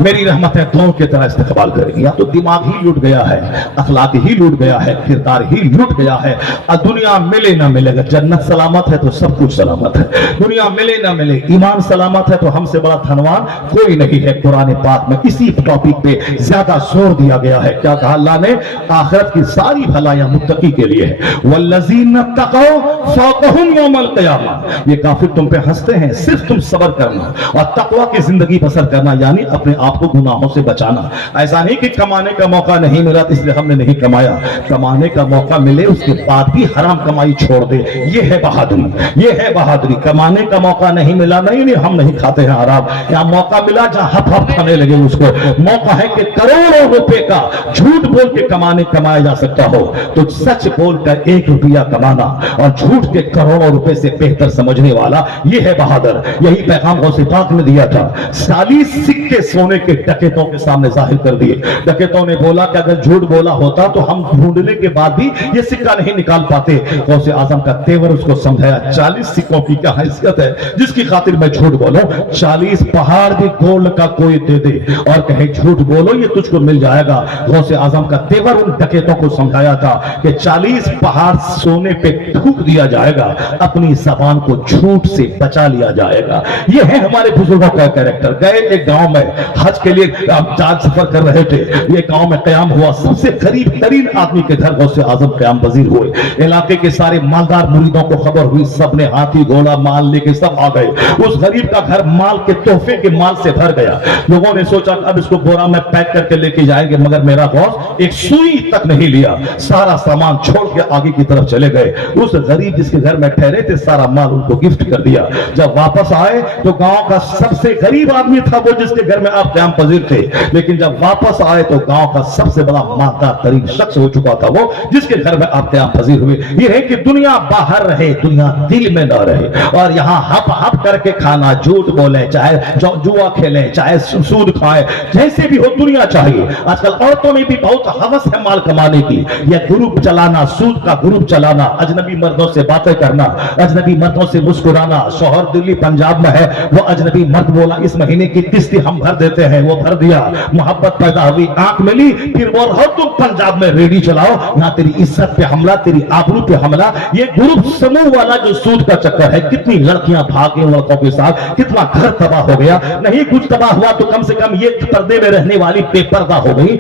मेरी रहमत है दौड़ के तेरा इस्तेमाल करेगी। या तो दिमाग ही लूट गया है, अखलाक ही लूट गया है, किरदार ही लूट गया है। और दुनिया मिले ना मिले, अगर जन्नत सलामत है तो सब कुछ सलामत है। दुनिया मिले ना मिले, ईमान सलामत है तो हमसे बड़ा धनवान कोई नहीं है। कुरान पाक में इसी टॉपिक पे ज्यादा जोर दिया गया है। क्या कहा अल्लाह ने? आखिरत की सारी भलाइयां मुत्तकी के लिए है। वल्लज़ीना तक़ौ फ़ौक़हुम यौमल क़ियामा। ये काफिर तुम पे हंसते हैं, सिर्फ तुम सब्र करना और तक़वा की जिंदगी बसर करना, यानी अपने आप को गुनाहों से बचाना। ऐसा नहीं कि कमाने का मौका नहीं मिला इसलिए हमने नहीं कमाया, कमाने का मौका मिले उसके बाद भी हराम कमाई छोड़ दे, ये है बहादुरी। ये है बहादुरी। कमाने का मौका नहीं मिला, नहीं हम नहीं खाते हैं हराम, या मौका मिला जहां हप हप खाने लगे उसको। मौका है कि करोड़ों रुपए का झूठ बोल के कमाया जा सकता हो, तो सच बोलकर 1 रुपया कमाना और झूठ के करोड़ों रुपए से बेहतर समझने वाला ये है बहादुर। यही पैगाम गौसे पाक ने दिया था। 40 सिक्के सोने के डकैतों के सामने जाहिर कर दिए। डकैतों ने बोला कि अगर झूठ बोला होता तो हम ढूंढने के बाद भी ये सिक्का नहीं निकाल पाते। गौसे आजम का तेवर उसको समझाया, 40 सिक्कों की क्या हैसियत है जिसकी खातिर मैं झूठ बोलूं। 40 पहाड़ भी गोल्ड का कोई दे दे और कहे झूठ बोलो ये तुझको मिल जाएगा। गौसे आजम का तेवर उन डकैतों को समझाया था कि 40 पहाड़ सोने पे ठूक दिया जाएगा, अपनी जबान को झूठ से बचा लिया जाएगा। ये है हमारे बुजुर्गों का कैरेक्टर। गए एक गांव में हज के लिए जहाज सफर कर रहे थे, ये गांव में कयाम हुआ। सबसे करीब तरीन आदमी के घर गौसे आजम कयाम पजीर हुए। इलाके के सारे मालदार मुरीदों को खबर हुई, सबने हाथी घोड़ा माल लेके सब आ गए। उस गरीब का घर माल के तोहफे के माल से भर गया। लोगों ने सोचा अब इसको बोरा में पैक करके लेके जाएंगे, मगर मेरा बॉस एक सुई तक नहीं लिया, सारा सामान छोड़ के आगे की तरफ चले गए। उस गरीब जिसके घर में ठहरे थे सारा माल उनको गिफ्ट कर दिया। जब वापस आए तो गांव का सबसे गरीब आदमी था वो जिसके घर में आप कयाम पजीर थे, लेकिन जब वापस आए तो गांव का सबसे बड़ा मालदार तरीन शख्स हो चुका था वो जिसके घर में आप कयाम पजीर हुए। ये है कि दुनिया बाहर रहे, दुनिया दिल में न रहे। और यहाँ हप हप करके खाना, झूठ बोले, चाहे जुआ खेले, चाहे सूद खाए, जैसे भी हो दुनिया चाहिए। आजकल औरतों में भी बहुत हवस है माल कमाने की। यह ग्रुप चलाना, सूद का ग्रुप चलाना, अजनबी मर्दों से बातें करना, अजनबी मर्दों से मुस्कुराना। शोहर दिल्ली पंजाब में है, वो अजनबी मर्द बोला इस महीने की किस्त हम भर देते हैं, वो भर दिया। मोहब्बत पैदा हुई, आंख मिली, फिर बोल रहा तुम पंजाब में रेडी चलाओ, ना तेरी इज्जत पे हमला, तेरी आबरू पे हमला। ये ग्रुप समूह वाला जो सूद का चक्कर है, कितनी लड़कियां भागी लड़कों के साथ, कितना घर तबाह हो गया। नहीं कुछ तबाह हुआ तो कम से कम ये पर्दे में रहने वाली बेपर्दा हो गई,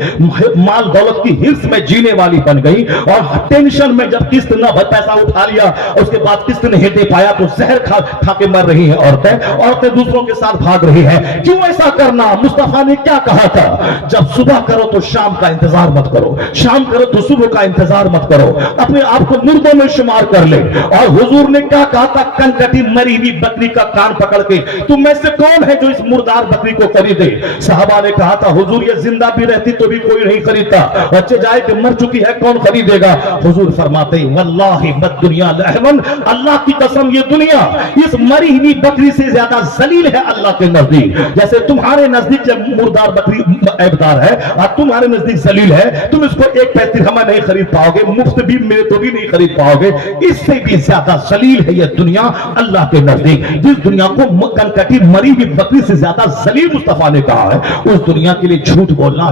माल दौलत की हिर्स में जीने वाली बन गई। और टेंशन में जब किस्त न भर, पैसा उठा लिया उसके बाद किस्त नहीं दे पाया तो जहर खा के मर रही हैं औरतें दूसरों के साथ भाग रही हैं। क्यों ऐसा करना? मुस्तफा ने क्या कहा था? जब सुबह करो तो शाम का इंतजार मत करो, शाम करो तो सुबह का इंतजार मत करो, अपने आप को मुर्दों में शुमार कर ले। और हुजूर ने क्या कहा था? कंकटी मरी हुई बकरी का कान पकड़ के, तुम में से कौन है जो इस मुर्दार बकरी को खरीदे? साहबा ने कहा था हुजूर ये जिंदा भी रहती तो भी कोई नहीं खरीदता, बच्चे जाए कि मर चुकी है कौन खरीदेगा? हुजूर फरमाते वल्लाहि मत दुनिया लहवन, अल्लाह की कसम ये दुनिया इस मरी हुई बकरी से ज्यादा जलील है अल्लाह के नजदीक। जैसे तुम्हारे नजदीक जब मुर्दार बकरी ऐबदार है और तुम्हारे नजदीक जलील है, तुम इसको 1 पैसे हमें नहीं खरीद पाओगे, मुफ्त भी मेरे तो भी नहीं खरीद पाओगे। इससे भी ज्यादा जलील है यह दुनिया अल्लाह के नजदीक। जिस दुनिया को कनकटी मरी हुई बकरी से ज्यादा जलील मुस्तफा ने कहा है, उस दुनिया के लिए झूठ बोलना,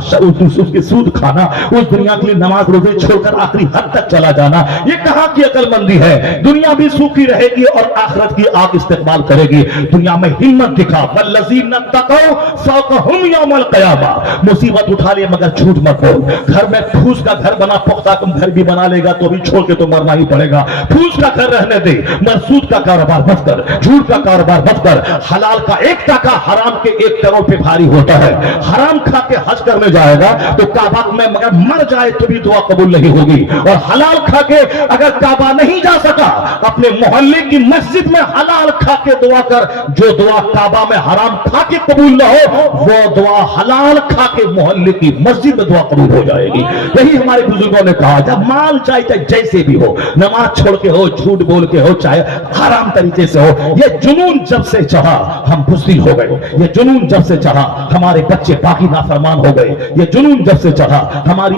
उसके सूद खाना, उस दुनिया के लिए नमाज रोजे छोड़कर आखिरी हद तक चला जाना, ये कहां की अकलमंदी है। दुनिया भी सूखी रहेगी और आखिरत की आग इस्तेमाल करेगी। दुनिया में हिम्मत दिखा, वल्लज़ीना तक़ौ फ़ौक़हुम यौमल क़यामा। मुसीबत उठा ले मगर झूठ मत बोल। घर में फूस का घर बना, पुख्ता तुम घर भी बना लेगा तो भी छोड़ के तो मरना ही पड़ेगा। फूस का घर रहने दे, मसूद का कारोबार मत कर, झूठ का कारोबार मत कर। हलाल का 1 टका हराम के 1 करोड़ पे भारी होता है। हराम खा के हज करने जाएगा तो काबा में मगर मर जाए तो भी दुआ कबूल नहीं होगी। और हलाल खा के अगर काबा नहीं जा सका, अपने मोहल्ले की मस्जिद में हलाल खा के दुआ कर। जो दुआ काबा में हराम खा के कबूल न हो, वो दुआ हलाल खा के मोहल्ले की मस्जिद में दुआ कबूल हो जाएगी। यही हमारे बुजुर्गों ने कहा, जब माल चाहे जैसे भी हो, नमाज छोड़ के हो, झूठ बोल के हो, चाहे हराम तरीके से हो, ये जुनून जब से चढ़ा हम बुज़दिल हो गए। ये जुनून जब से चढ़ा हमारे बच्चे बाकी नाफरमान हो गए। ये जुनून जब से चढ़ा हमारी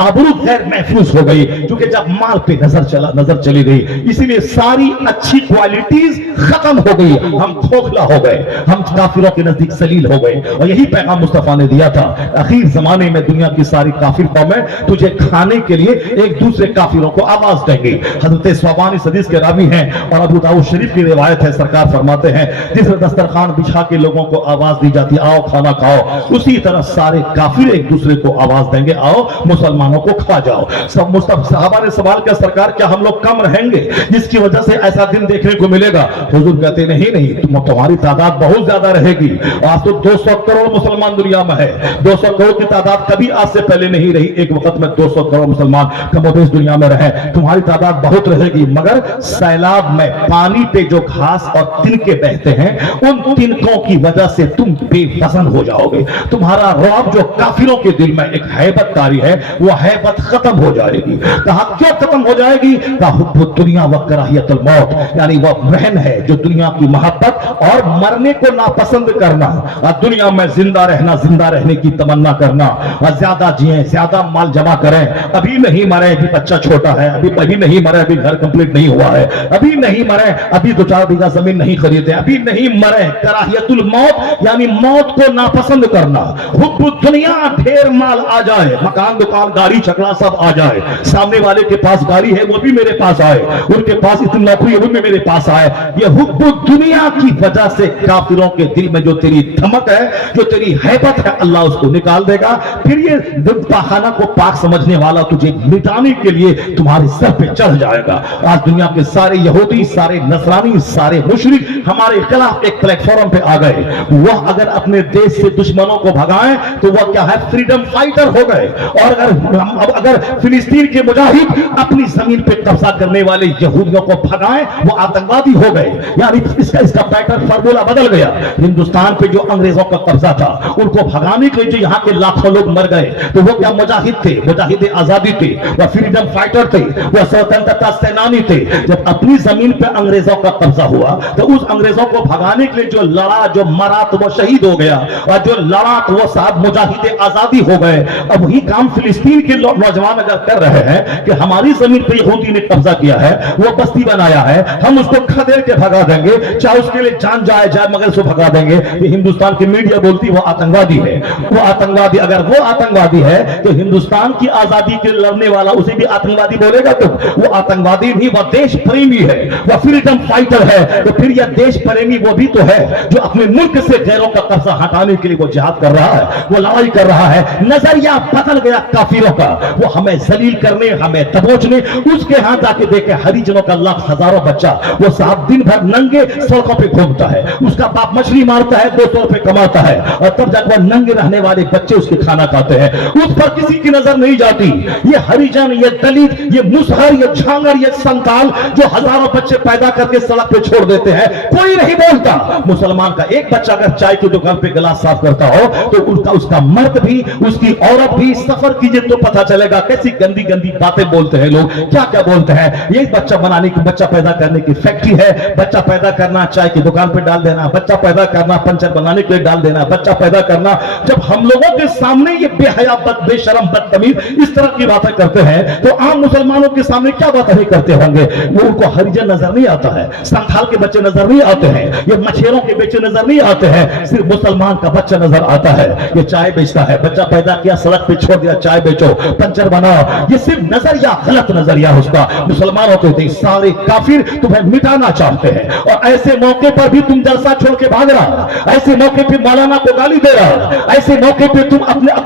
आबरू गैर महफूज हो गई, क्योंकि जब माल पे नजर चली गई, इसीलिए सारी अच्छी क्वालिटीज खत्म हो गई। हम खोखला हो गए, हम काफिरों के नजदीक सलील हो गए। और यही पैगाम मुस्तफा ने दिया था, आखिर जमाने में दुनिया की सारी काफिर कौमें तुझे खाने के लिए एक दूसरे काफिरों को आवाज देंगे। हजरत स्वाबानी हदीस के रावी हैं और अबू दाऊद शरीफ की रिवायत है, सरकार फरमाते हैं, जिस दस्तरखान बिछा के लोगों को आवाज दी जाती है, आओ खाना खाओ, उसी तरह सारे काफिर एक दूसरे को आवाज देंगे, आओ मुसलमानों को खा जाओ। सब सहाबा ने सवाल किया, सरकार क्या हम लोग कम रहेंगे जिसकी वजह से ऐसा दिन देखने को मिलेगा? हुजूर कहते नहीं, तुम्हारी तादाद बहुत ज्यादा रहेगी। आज तो 200 करोड़ मुसलमान दुनिया में है। 200 करोड़ की तादाद कभी आज से पहले नहीं रही। एक वक्त में 200 करोड़ मुसलमान कमोबेश दुनिया में रहे। तुम्हारी तादाद बहुत रहेगी, मगर सैलाब में पानी पे जो घास और तिनके बहते हैं, उन तिनकों की वजह से तुम बेवजन हो जाओगे। तुम्हारा रौब जो काफिरों के दिल में एक हैबत तारी है, वो हैबत खत्म हो जाएगी। कहा क्यों खत्म हो जाएगी? कहा हुब्बुद दुनिया व कराहियतुल मौत, यानी वह रहन है जो दुनिया की मोहब्बत और मरने को नापसंद करना, और दुनिया में जिंदा रहने की तमन्ना करना, और ज्यादा जिए, ज्यादा माल जमा करें, अभी नहीं मरे, अभी बच्चा छोटा है, अभी नहीं मरे, अभी घर कंप्लीट नहीं हुआ है, अभी नहीं मरे, अभी 2-4 बीघा जमीन नहीं खरीदे, अभी नहीं मरे। कराहियतुल मौत यानी मौत को नापसंद करना। हुब्बुद दुनिया, ढेर माल आ जाए, मकान दुकान गाड़ी चकला सब आ जाए, सामने वाले के पास गाड़ी है वो भी मेरे पास आए, उनके पास इतनी नौकरी है वो भी मेरे पास आए। ये हुब्बुद दुनिया की वजह से काफिरों के दिल में जो तेरी धमक है, जो तेरी हैबत है, अल्लाह उसको निकाल देगा। फिर ये खाना को पाक समझने वाला तुझे मिटाने के लिए तुम्हारे सर पे चढ़ जाएगा। आज दुनिया के सारे यहूदी, सारे नसरानी, सारे मुशरिक हमारे खिलाफ एक प्लेटफॉर्म पे आ गए। वह अगर अपने देश से दुश्मनों को भगाएं तो वह क्या है, फ्रीडम फाइटर हो गए। और अगर फिलिस्तीन के मुजाहिद अपनी जमीन पे कब्जा करने वाले यहूदियों को भगाएं, वो आतंकवादी हो गए। यानी इसका पैटर्न फार्मूला बदल गया। हिंदुस्तान पे जो अंग्रेजों का कब्जा था, उनको भगाने के लिए जो यहाँ के लाखों लोग मर गए, तो वो क्या मुजाहिद थे, मुजाहिद आजादी थे, वह फ्रीडम फाइटर थे, वह स्वतंत्रता सेनानी थे। जब अपनी जमीन पे अंग्रेजों का कब्जा हुआ तो उस अंग्रेजों को भगाने के लिए जो लड़ा, जो मरा, तो वो शहीद हो गया, और जो लड़ा तो वो साहब मुजाहिद आजादी हो गए। अब वही काम फिलिस्तीन के नौजवान अगर कर रहे हैं कि हमारी जमीन पे यहूदी ने कब्जा किया है, वो बस्ती बनाया है, हम उसको खदेड़ के भगा देंगे, चाहे उसके लिए जान जाए मगर उसको भगा देंगे। ये हिंदुस्तान की मीडिया बोलती वो आतंकवादी है। वो आतंकवादी, अगर वो आतंकवादी है तो हिंदुस्तान की आजादी के लड़ने वाला उसे भी आतंकवादी बोलेगा? तो वो आतंकवादी नहीं, वह देश प्रेमी है, वह फ्रीडम फाइटर है। तो फिर यह देश प्रेमी वो भी तो है जो अपने मुल्क से गैरों का कब्जा हटाने के लिए वो जिहाद कर रहा है, वो लड़ाई कर रहा है। नजरिया बदल गया काफिरों का, वो हमें जलील करने, हमें दबोचने। उसके यहां जाके देखे हरिजनों का लाख हजारों बच्चा, वो साहब दिन भर नंगे सड़कों पे घूमता है, उसका बाप मछली मारता है, 200 रुपए कमाता है, और तब जाकर वह नंगे रहने वाले बच्चे उसके खाना खाते हैं, उस पर किसी की नजर नहीं जाती। ये हरिजन, ये दलित, ये मुसहर, ये झांगर, ये संताल जो हजारों बच्चे पैदा करके सड़क पे छोड़ देते हैं, कोई नहीं बोलता। मुसलमान का एक बच्चा अगर चाय की दुकान पे गिलास साफ करता हो तो उसका मर्द भी, उसकी औरत भी, सफर कीजिए तो पता चलेगा कैसी गंदी गंदी बातें बोलते हैं लोग, क्या क्या बोलते हैं। ये बच्चा बनाने की, बच्चा पैदा करने की फैक्ट्री है, बच्चा पैदा करना, चाय की दुकान पे डाल देना, बच्चा पैदा करना, पंचर बनाने के लिए डाल देना, बच्चा पैदा करना। जब हम लोगों के सामने ये बेहया, बेशरम, बदतमीज इस तरह की बातें करते हैं तो तो आम मुसलमानों के सामने क्या बात नहीं करते होंगे, वो उनको हरिजन नजर नहीं आता है, संथाल के बच्चे नजर नहीं आते हैं, ये मछेरों के बच्चे नजर नहीं आते हैं, सिर्फ मुसलमान का बच्चा नजर आता है। ये चाय बेचता है, बच्चा पैदा किया सड़क पे छोड़ दिया, चाय बेचो, पंचर बनाओ, ये सिर्फ नजरिया, गलत नजरिया उसका। मुसलमानों के सारे काफिर तुम्हें मिटाना चाहते हैं, और ऐसे मौके पर भी तुम जलसा छोड़ के भाग रहा, ऐसे मौके पे मौलाना को गाली दे रहा, ऐसे मौके पे तुम अपने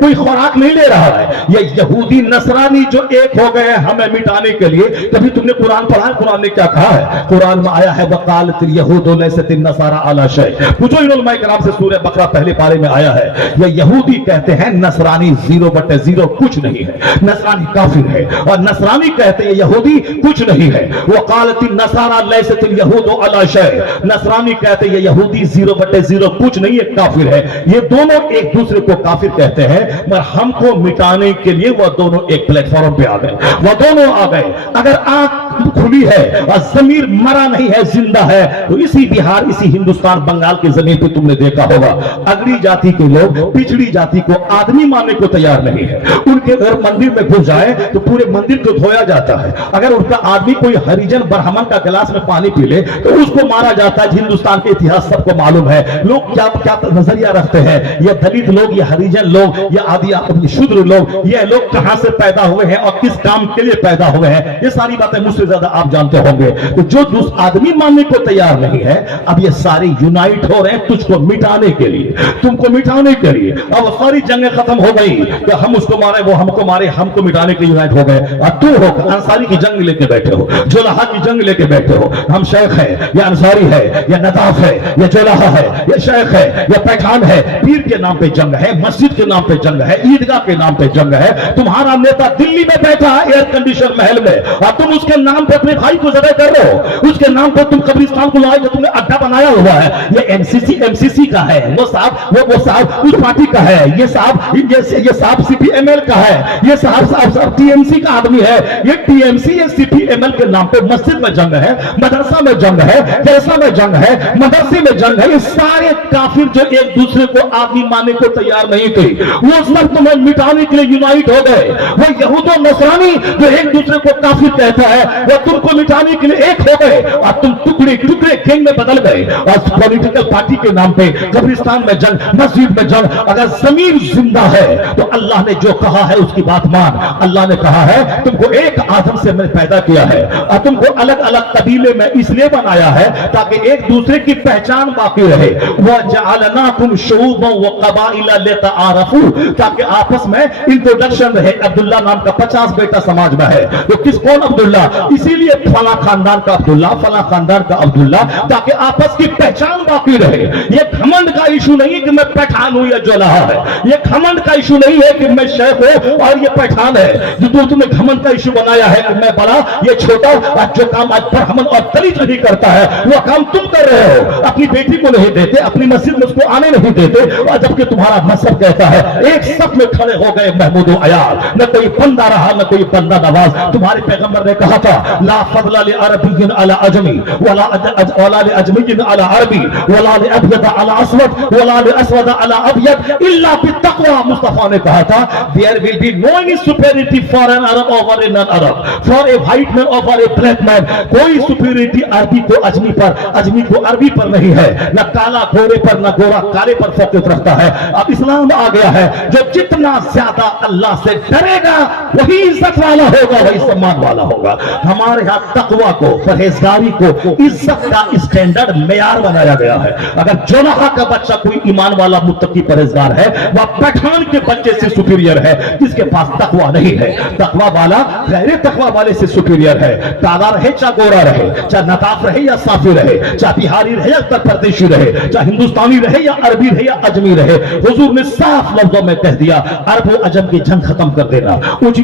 कोई खुराक नहीं ले रहा है। ये यहूदी नसरानी जो एक हो गए हमें मिटाने के लिए, कभी तुमने कुरान पढ़ा है? कुरान ने क्या कहा है? कुरान में आया है वकालतिल यहूदु लैसत नसारा अला शै। पूछो इन उलमाए किराम से, सूरह बकरा पहले पारे में आया है। ये यहूदी कहते हैं नसरानी 0/0 कुछ नहीं है, नसरानी काफिर है, और नसरानी कहते हैं यहूदी कुछ नहीं है। वकालतिल नसारा लैसत यहूदु अला शै, नसरानी कहते हैं यहूदी 0/0 कुछ नहीं है, काफिर है। ये दोनों एक दूसरे को काफिर कहते हैं, मगर हमको मिटाने के लिए वो दोनों एक प्लेटफॉर्म पे आ गए, वो दोनों आ गए। अगर आंख खुली है और जमीर मरा नहीं है, जिंदा है, तो इसी बिहार, इसी हिंदुस्तान, बंगाल की जमीन पे तुमने देखा होगा अगली जाति के लोग पिछड़ी जाति को आदमी मानने को तैयार नहीं है। उनके घर मंदिर में घुस जाए तो पूरे मंदिर को धोया जाता है। अगर उनका आदमी कोई हरिजन ब्राह्मण का गिलास में पानी पी ले तो उसको मारा जाता है। हिंदुस्तान के इतिहास सबको मालूम है। लोग क्या क्या नजरिया रखते हैं, ये दलित लोग, ये हरिजन लोग, ये आदि शूद्र लोग, ये लोग कहां से पैदा हुए हैं और किस काम के लिए पैदा हुए हैं, ये सारी बातें मुझसे ज्यादा आप जानते होंगे। तो जो आदमी मानने को तैयार नहीं है, अब ये सारे यूनाइट हो रहे हैं तुझको मिटाने के लिए, तुमको मिटाने के लिए। अब सारी जंगें खत्म हो गई कि हम उसको मारे, वो हमको मारे, हमको मिटाने के लिए यूनाइट हो गए। और तू हो अंसारी की जंग लेके बैठे हो, जोलाहा की जंग लेके बैठे हो। हम शेख है या अंसारी है या नदाफ है या जोलाहा है या शेख है या पैठान है, पीर के नाम पे जंग है, मस्जिद के नाम पे जंग है, ईदगाह के नाम पे जंग है। तुम्हारा नेता दिल्ली में बैठा है एयर कंडीशन महल में, और तुम उसके नाम पे अपने भाई को जगह कर रहे हो, उसके नाम पे तुम कब्रिस्तान को लाए, तुमने अड्डा बनाया हुआ है। ये एमसीसी का है, वो साहब उस पार्टी का है, ये साहब सीपीएमएल का है, ये साहब टीएमसी का आदमी है। ये टीएमसी या सीपीएमएल के नाम पे मस्जिद में जंग है, मदरसा में जंग है, जलसा में जंग है, मदरसे में जंग है। ये सारे काफिर जो एक दूसरे को आदमी मानने को तैयार नहीं थे, वो सब तुम्हें मिटाने के लिए यूनाइट हो गए। वो यहूदो नसरानी जो एक दूसरे को काफिर कहता है, वो तुमको मिटाने के लिए एक हो गए, और तुम टुकड़े टुकड़े गैंग में बदल गए। और पॉलिटिकल पार्टी के नाम पे कब्रिस्तान में जंग, मस्जिद में जंग। अगर जमीन जिंदा है तो अल्लाह ने जो कहा है उसकी बात मान। अल्लाह ने कहा है तुमको एक आदम से मैंने पैदा किया है, और तुमको अलग अलग कबीले में इसलिए बनाया है ताकि एक दूसरे की पहचान बाकी रहे। वजअलनाकुम शुऊबन व क़बाइला लितआरफू, ताकि आपस में इंट्रोडक्शन रहे। अब्दुल्ला नाम का 50 बेटा समाज में है, तो कौन अब्दुल्ला, इसीलिए फला खानदान का अब्दुल्ला, फला खानदान का अब्दुल्ला, ताकि आपस की पहचान बाकी रहे। ये घमंड का इशू नहीं है कि मैं पठान हूं या जोलाहा है, ये घमंड का इशू नहीं है कि मैं शेख हूं और ये पठान है। जो तुमने घमंड का इशू बनाया है कि मैं बड़ा ये छोटा, आज जो काम आज ब्राह्मण और दलित नहीं करता है वो काम तुम कर रहे हो। अपनी बेटी को नहीं देते, अपनी मस्जिद में उसको आने नहीं देते, और जबकि तुम्हारा मजहब कहता है। एक सफ में खड़े हो गए महमूद अयाल, न कोई बंदा रहा न कोई बंदा नवाज। तुम्हारे पैगंबर ने कहा था ला फज़ला लि अरबिय्यिन अला अजमी वला लि अजमिय्यिन अला अरबी वला लि अबयद अला अस्वद वला लि अस्वद अला अबयद इल्ला बित्तक़वा। मुस्तफा ने कहा था there will be no any superiority for an Arab over an Arab, for a white man over a black man. कोई सुपीरियरिटी अरबी को अजमी पर, अजमी को अरबी पर नहीं है। न काला गोरे पर, न गोरा काले पर फोकस रखता है। अब इस्लाम आ गया है, जो जितना ज्यादा अल्लाह से डरेगा वही इज्जत वाला होगा, वही सम्मान वाला होगा। हमारे यहाँ तकवा को, परहेजगारी को इज्जत का स्टैंडर्ड मेयार बनाया गया है। अगर जोलाहा का बच्चा कोई ईमान वाला मुत्तकी परहेजगार है, वह पठान के बच्चे से सुपीरियर है जिसके पास तकवा नहीं है। तकवा वाला गैर तकवा वाले से सुपीरियर है। काला रहे चाहे गोरा रहे, चाहे नदाफ रहे या साफी रहे, चाहे बिहारी रहे या उत्तर प्रदेशी रहे, चाहे हिंदुस्तानी रहे या अरबी रहे या अजमी रहे। हुजूर ने साफ लफ्जों में कह दिया अरब अजम की जंग खत्म कर देना, ऊंची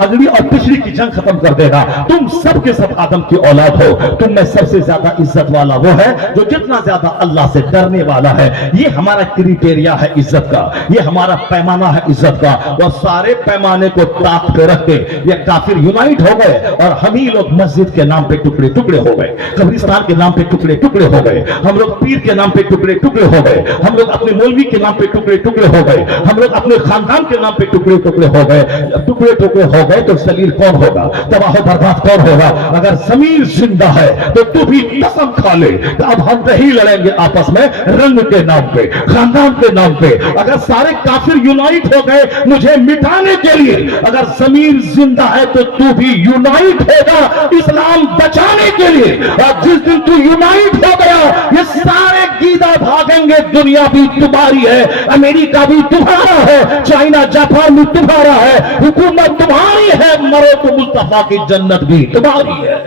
अगली और पिछड़ी की जंग खत्म कर देना। तुम सब के सब आदम की औलाद हो। तुम में में सबसे ज्यादा इज्जत वाला वो है जो जितना ज्यादा अल्लाह से डरने वाला है। ये हमारा क्राइटेरिया है इज्जत का, ये हमारा पैमाना है इज्जत का। और सारे पैमाने को ताक पे रख के ये काफिर यूनाइट हो गए और हम ही लोग मस्जिद के नाम पे टुकड़े टुकड़े हो गए, कब्रिस्तान के नाम पे टुकड़े टुकड़े हो गए, हम लोग पीर के नाम पे टुकड़े टुकड़े हो गए, हम लोग अपने मौलवी के नाम पे टुकड़े टुकड़े हो गए, हम लोग अपने खानदान के नाम पे टुकड़े टुकड़े हो गए। टुकड़े टुकड़े हो गए तो जलील कौन होगा, तबाह बर्बाद कौन होगा? अगर ज़मीर जिंदा है तो तू भी कसम खा ले कि अब हम नहीं लड़ेंगे आपस में रंग के नाम पे, खानदान के नाम पे। अगर सारे काफिर यूनाइट हो गए मुझे मिटाने के लिए, अगर ज़मीर जिंदा है तो तू भी यूनाइट होगा इस्लाम बचाने के लिए। और जिस दिन तू यूनाइट हो गया ये सारे गीदा भागेंगे। दुनिया भी तुम्हारी है, अमेरिका भी तुम्हारा है, चाइना जापान भी तुम्हारा है, हुकूमत तुम्हारी है, मरो तो मुस्तफा की जन्नत भी तुम्हारी है।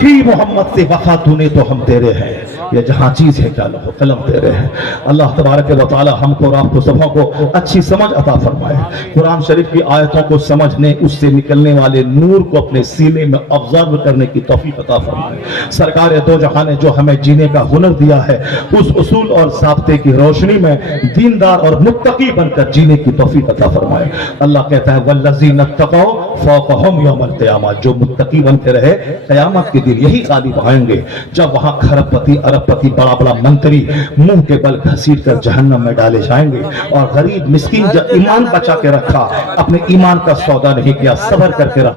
की मोहम्मद से वफा तूने तो हम तेरे हैं, ये जहां चीज है क्या लहो कलम तेरे हैं। अल्लाह तबारक व तआला हमको और आपको सबों को अच्छी समझ अता फरमाए। कुरान शरीफ की आयतों को समझने, उससे निकलने वाले नूर को अपने सीने में ऑब्जर्व करने की तौफीक अता फरमाए। सरकार दो जहां ने जो हमें जीने का हुनर दिया है उस उसूल और ज़ाब्ते की रोशनी में दीनदार और मुत्तकी बनकर जीने की तौफीक अता फरमाए। अल्लाह कहता है वल्लज़ीना तक़ौ फ़ौक़हुम यौमल क़ियामा, जो मुत्तकी बनते रहे क़यामत के दिन यही गालिब आएंगे जब वहां खरबपति अरबपति बड़ा बड़ा मंत्री मुंह के बल घसीट कर जहन्नम में डाले जाएंगे। और गरीब मिस्कीन जो ईमान बचा के रखा, अपने ईमान का सौदा नहीं किया, सब्र करके रखा,